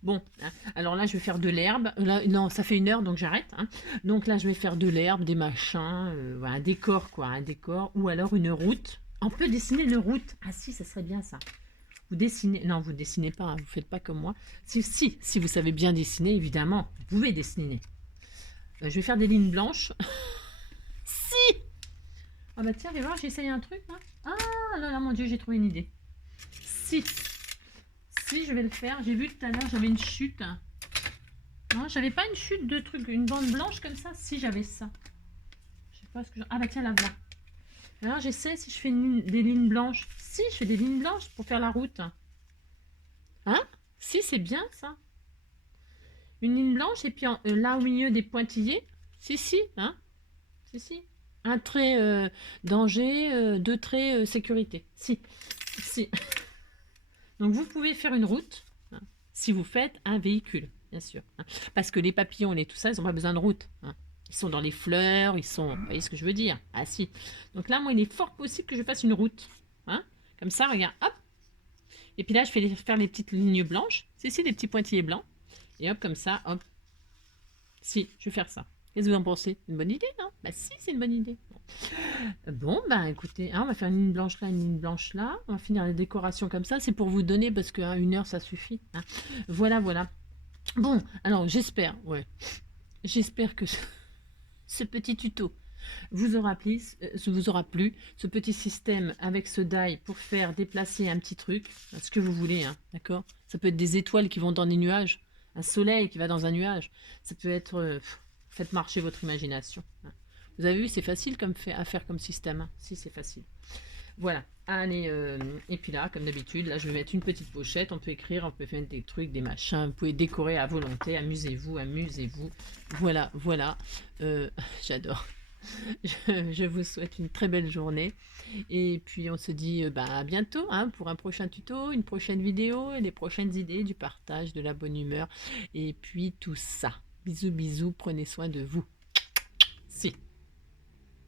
Bon, hein, alors là, je vais faire de l'herbe. Là, non, ça fait 1 heure, donc j'arrête. Hein. Donc là, je vais faire de l'herbe, des machins, voilà, un décor, quoi, un décor. Ou alors une route. On peut dessiner une route. Ah si, ça serait bien ça. Vous dessinez. Non, vous dessinez pas, hein, vous faites pas comme moi. Si vous savez bien dessiner, évidemment, vous pouvje dessiner. Je vais faire des lignes blanches. Si. Ah bah tiens, viens voir, j'ai essayé un truc. Hein. Ah là là, mon Dieu, j'ai trouvé une idée. Si. Si, je vais le faire. J'ai vu tout à l'heure, j'avais une chute. Non, j'avais pas une chute de truc, une bande blanche comme ça. Si, j'avais ça. Je sais pas ce que ah bah tiens, là, voilà. Alors, j'essaie si je fais des lignes blanches. Si, je fais des lignes blanches pour faire la route. Hein? Si, c'est bien ça. Une ligne blanche et puis là au milieu des pointillés. Si, hein? Si. Un trait danger, 2 traits sécurité. Si. Donc vous pouvez faire une route hein, si vous faites un véhicule, bien sûr. Hein, parce que les papillons et tout ça, ils n'ont pas besoin de route. Hein. Ils sont dans les fleurs, ils sont... Vous voyez ce que je veux dire? Ah si. Donc là, moi, il est fort possible que je fasse une route. Hein. Comme ça, regarde, hop. Et puis là, je vais faire les petites lignes blanches. C'est des petits pointillés blancs. Et hop, comme ça, hop. Si, je vais faire ça. Qu'est-ce que vous en pensez? Une bonne idée, non? Bah si, c'est une bonne idée. Bon, bah écoutez, hein, on va faire une ligne blanche là, une ligne blanche là. On va finir les décorations comme ça. C'est pour vous donner parce qu'à 1 heure, ça suffit. Hein. Voilà. Bon, alors j'espère, j'espère que ce petit tuto vous aura plu, ce petit système avec ce die pour faire déplacer un petit truc, ce que vous voulez, hein, d'accord? Ça peut être des étoiles qui vont dans des nuages, un soleil qui va dans un nuage. Ça peut être... faites marcher votre imagination. Hein. Vous avez vu, c'est facile à faire comme système. Hein. Si, c'est facile. Voilà. Allez, et puis là, comme d'habitude, là, je vais mettre une petite pochette. On peut écrire, on peut faire des trucs, des machins. Vous pouvez décorer à volonté. Amusez-vous. Voilà. J'adore. Je vous souhaite une très belle journée. Et puis, on se dit à bientôt hein, pour un prochain tuto, une prochaine vidéo, et des prochaines idées, du partage, de la bonne humeur. Et puis, tout ça. Bisous, prenez soin de vous.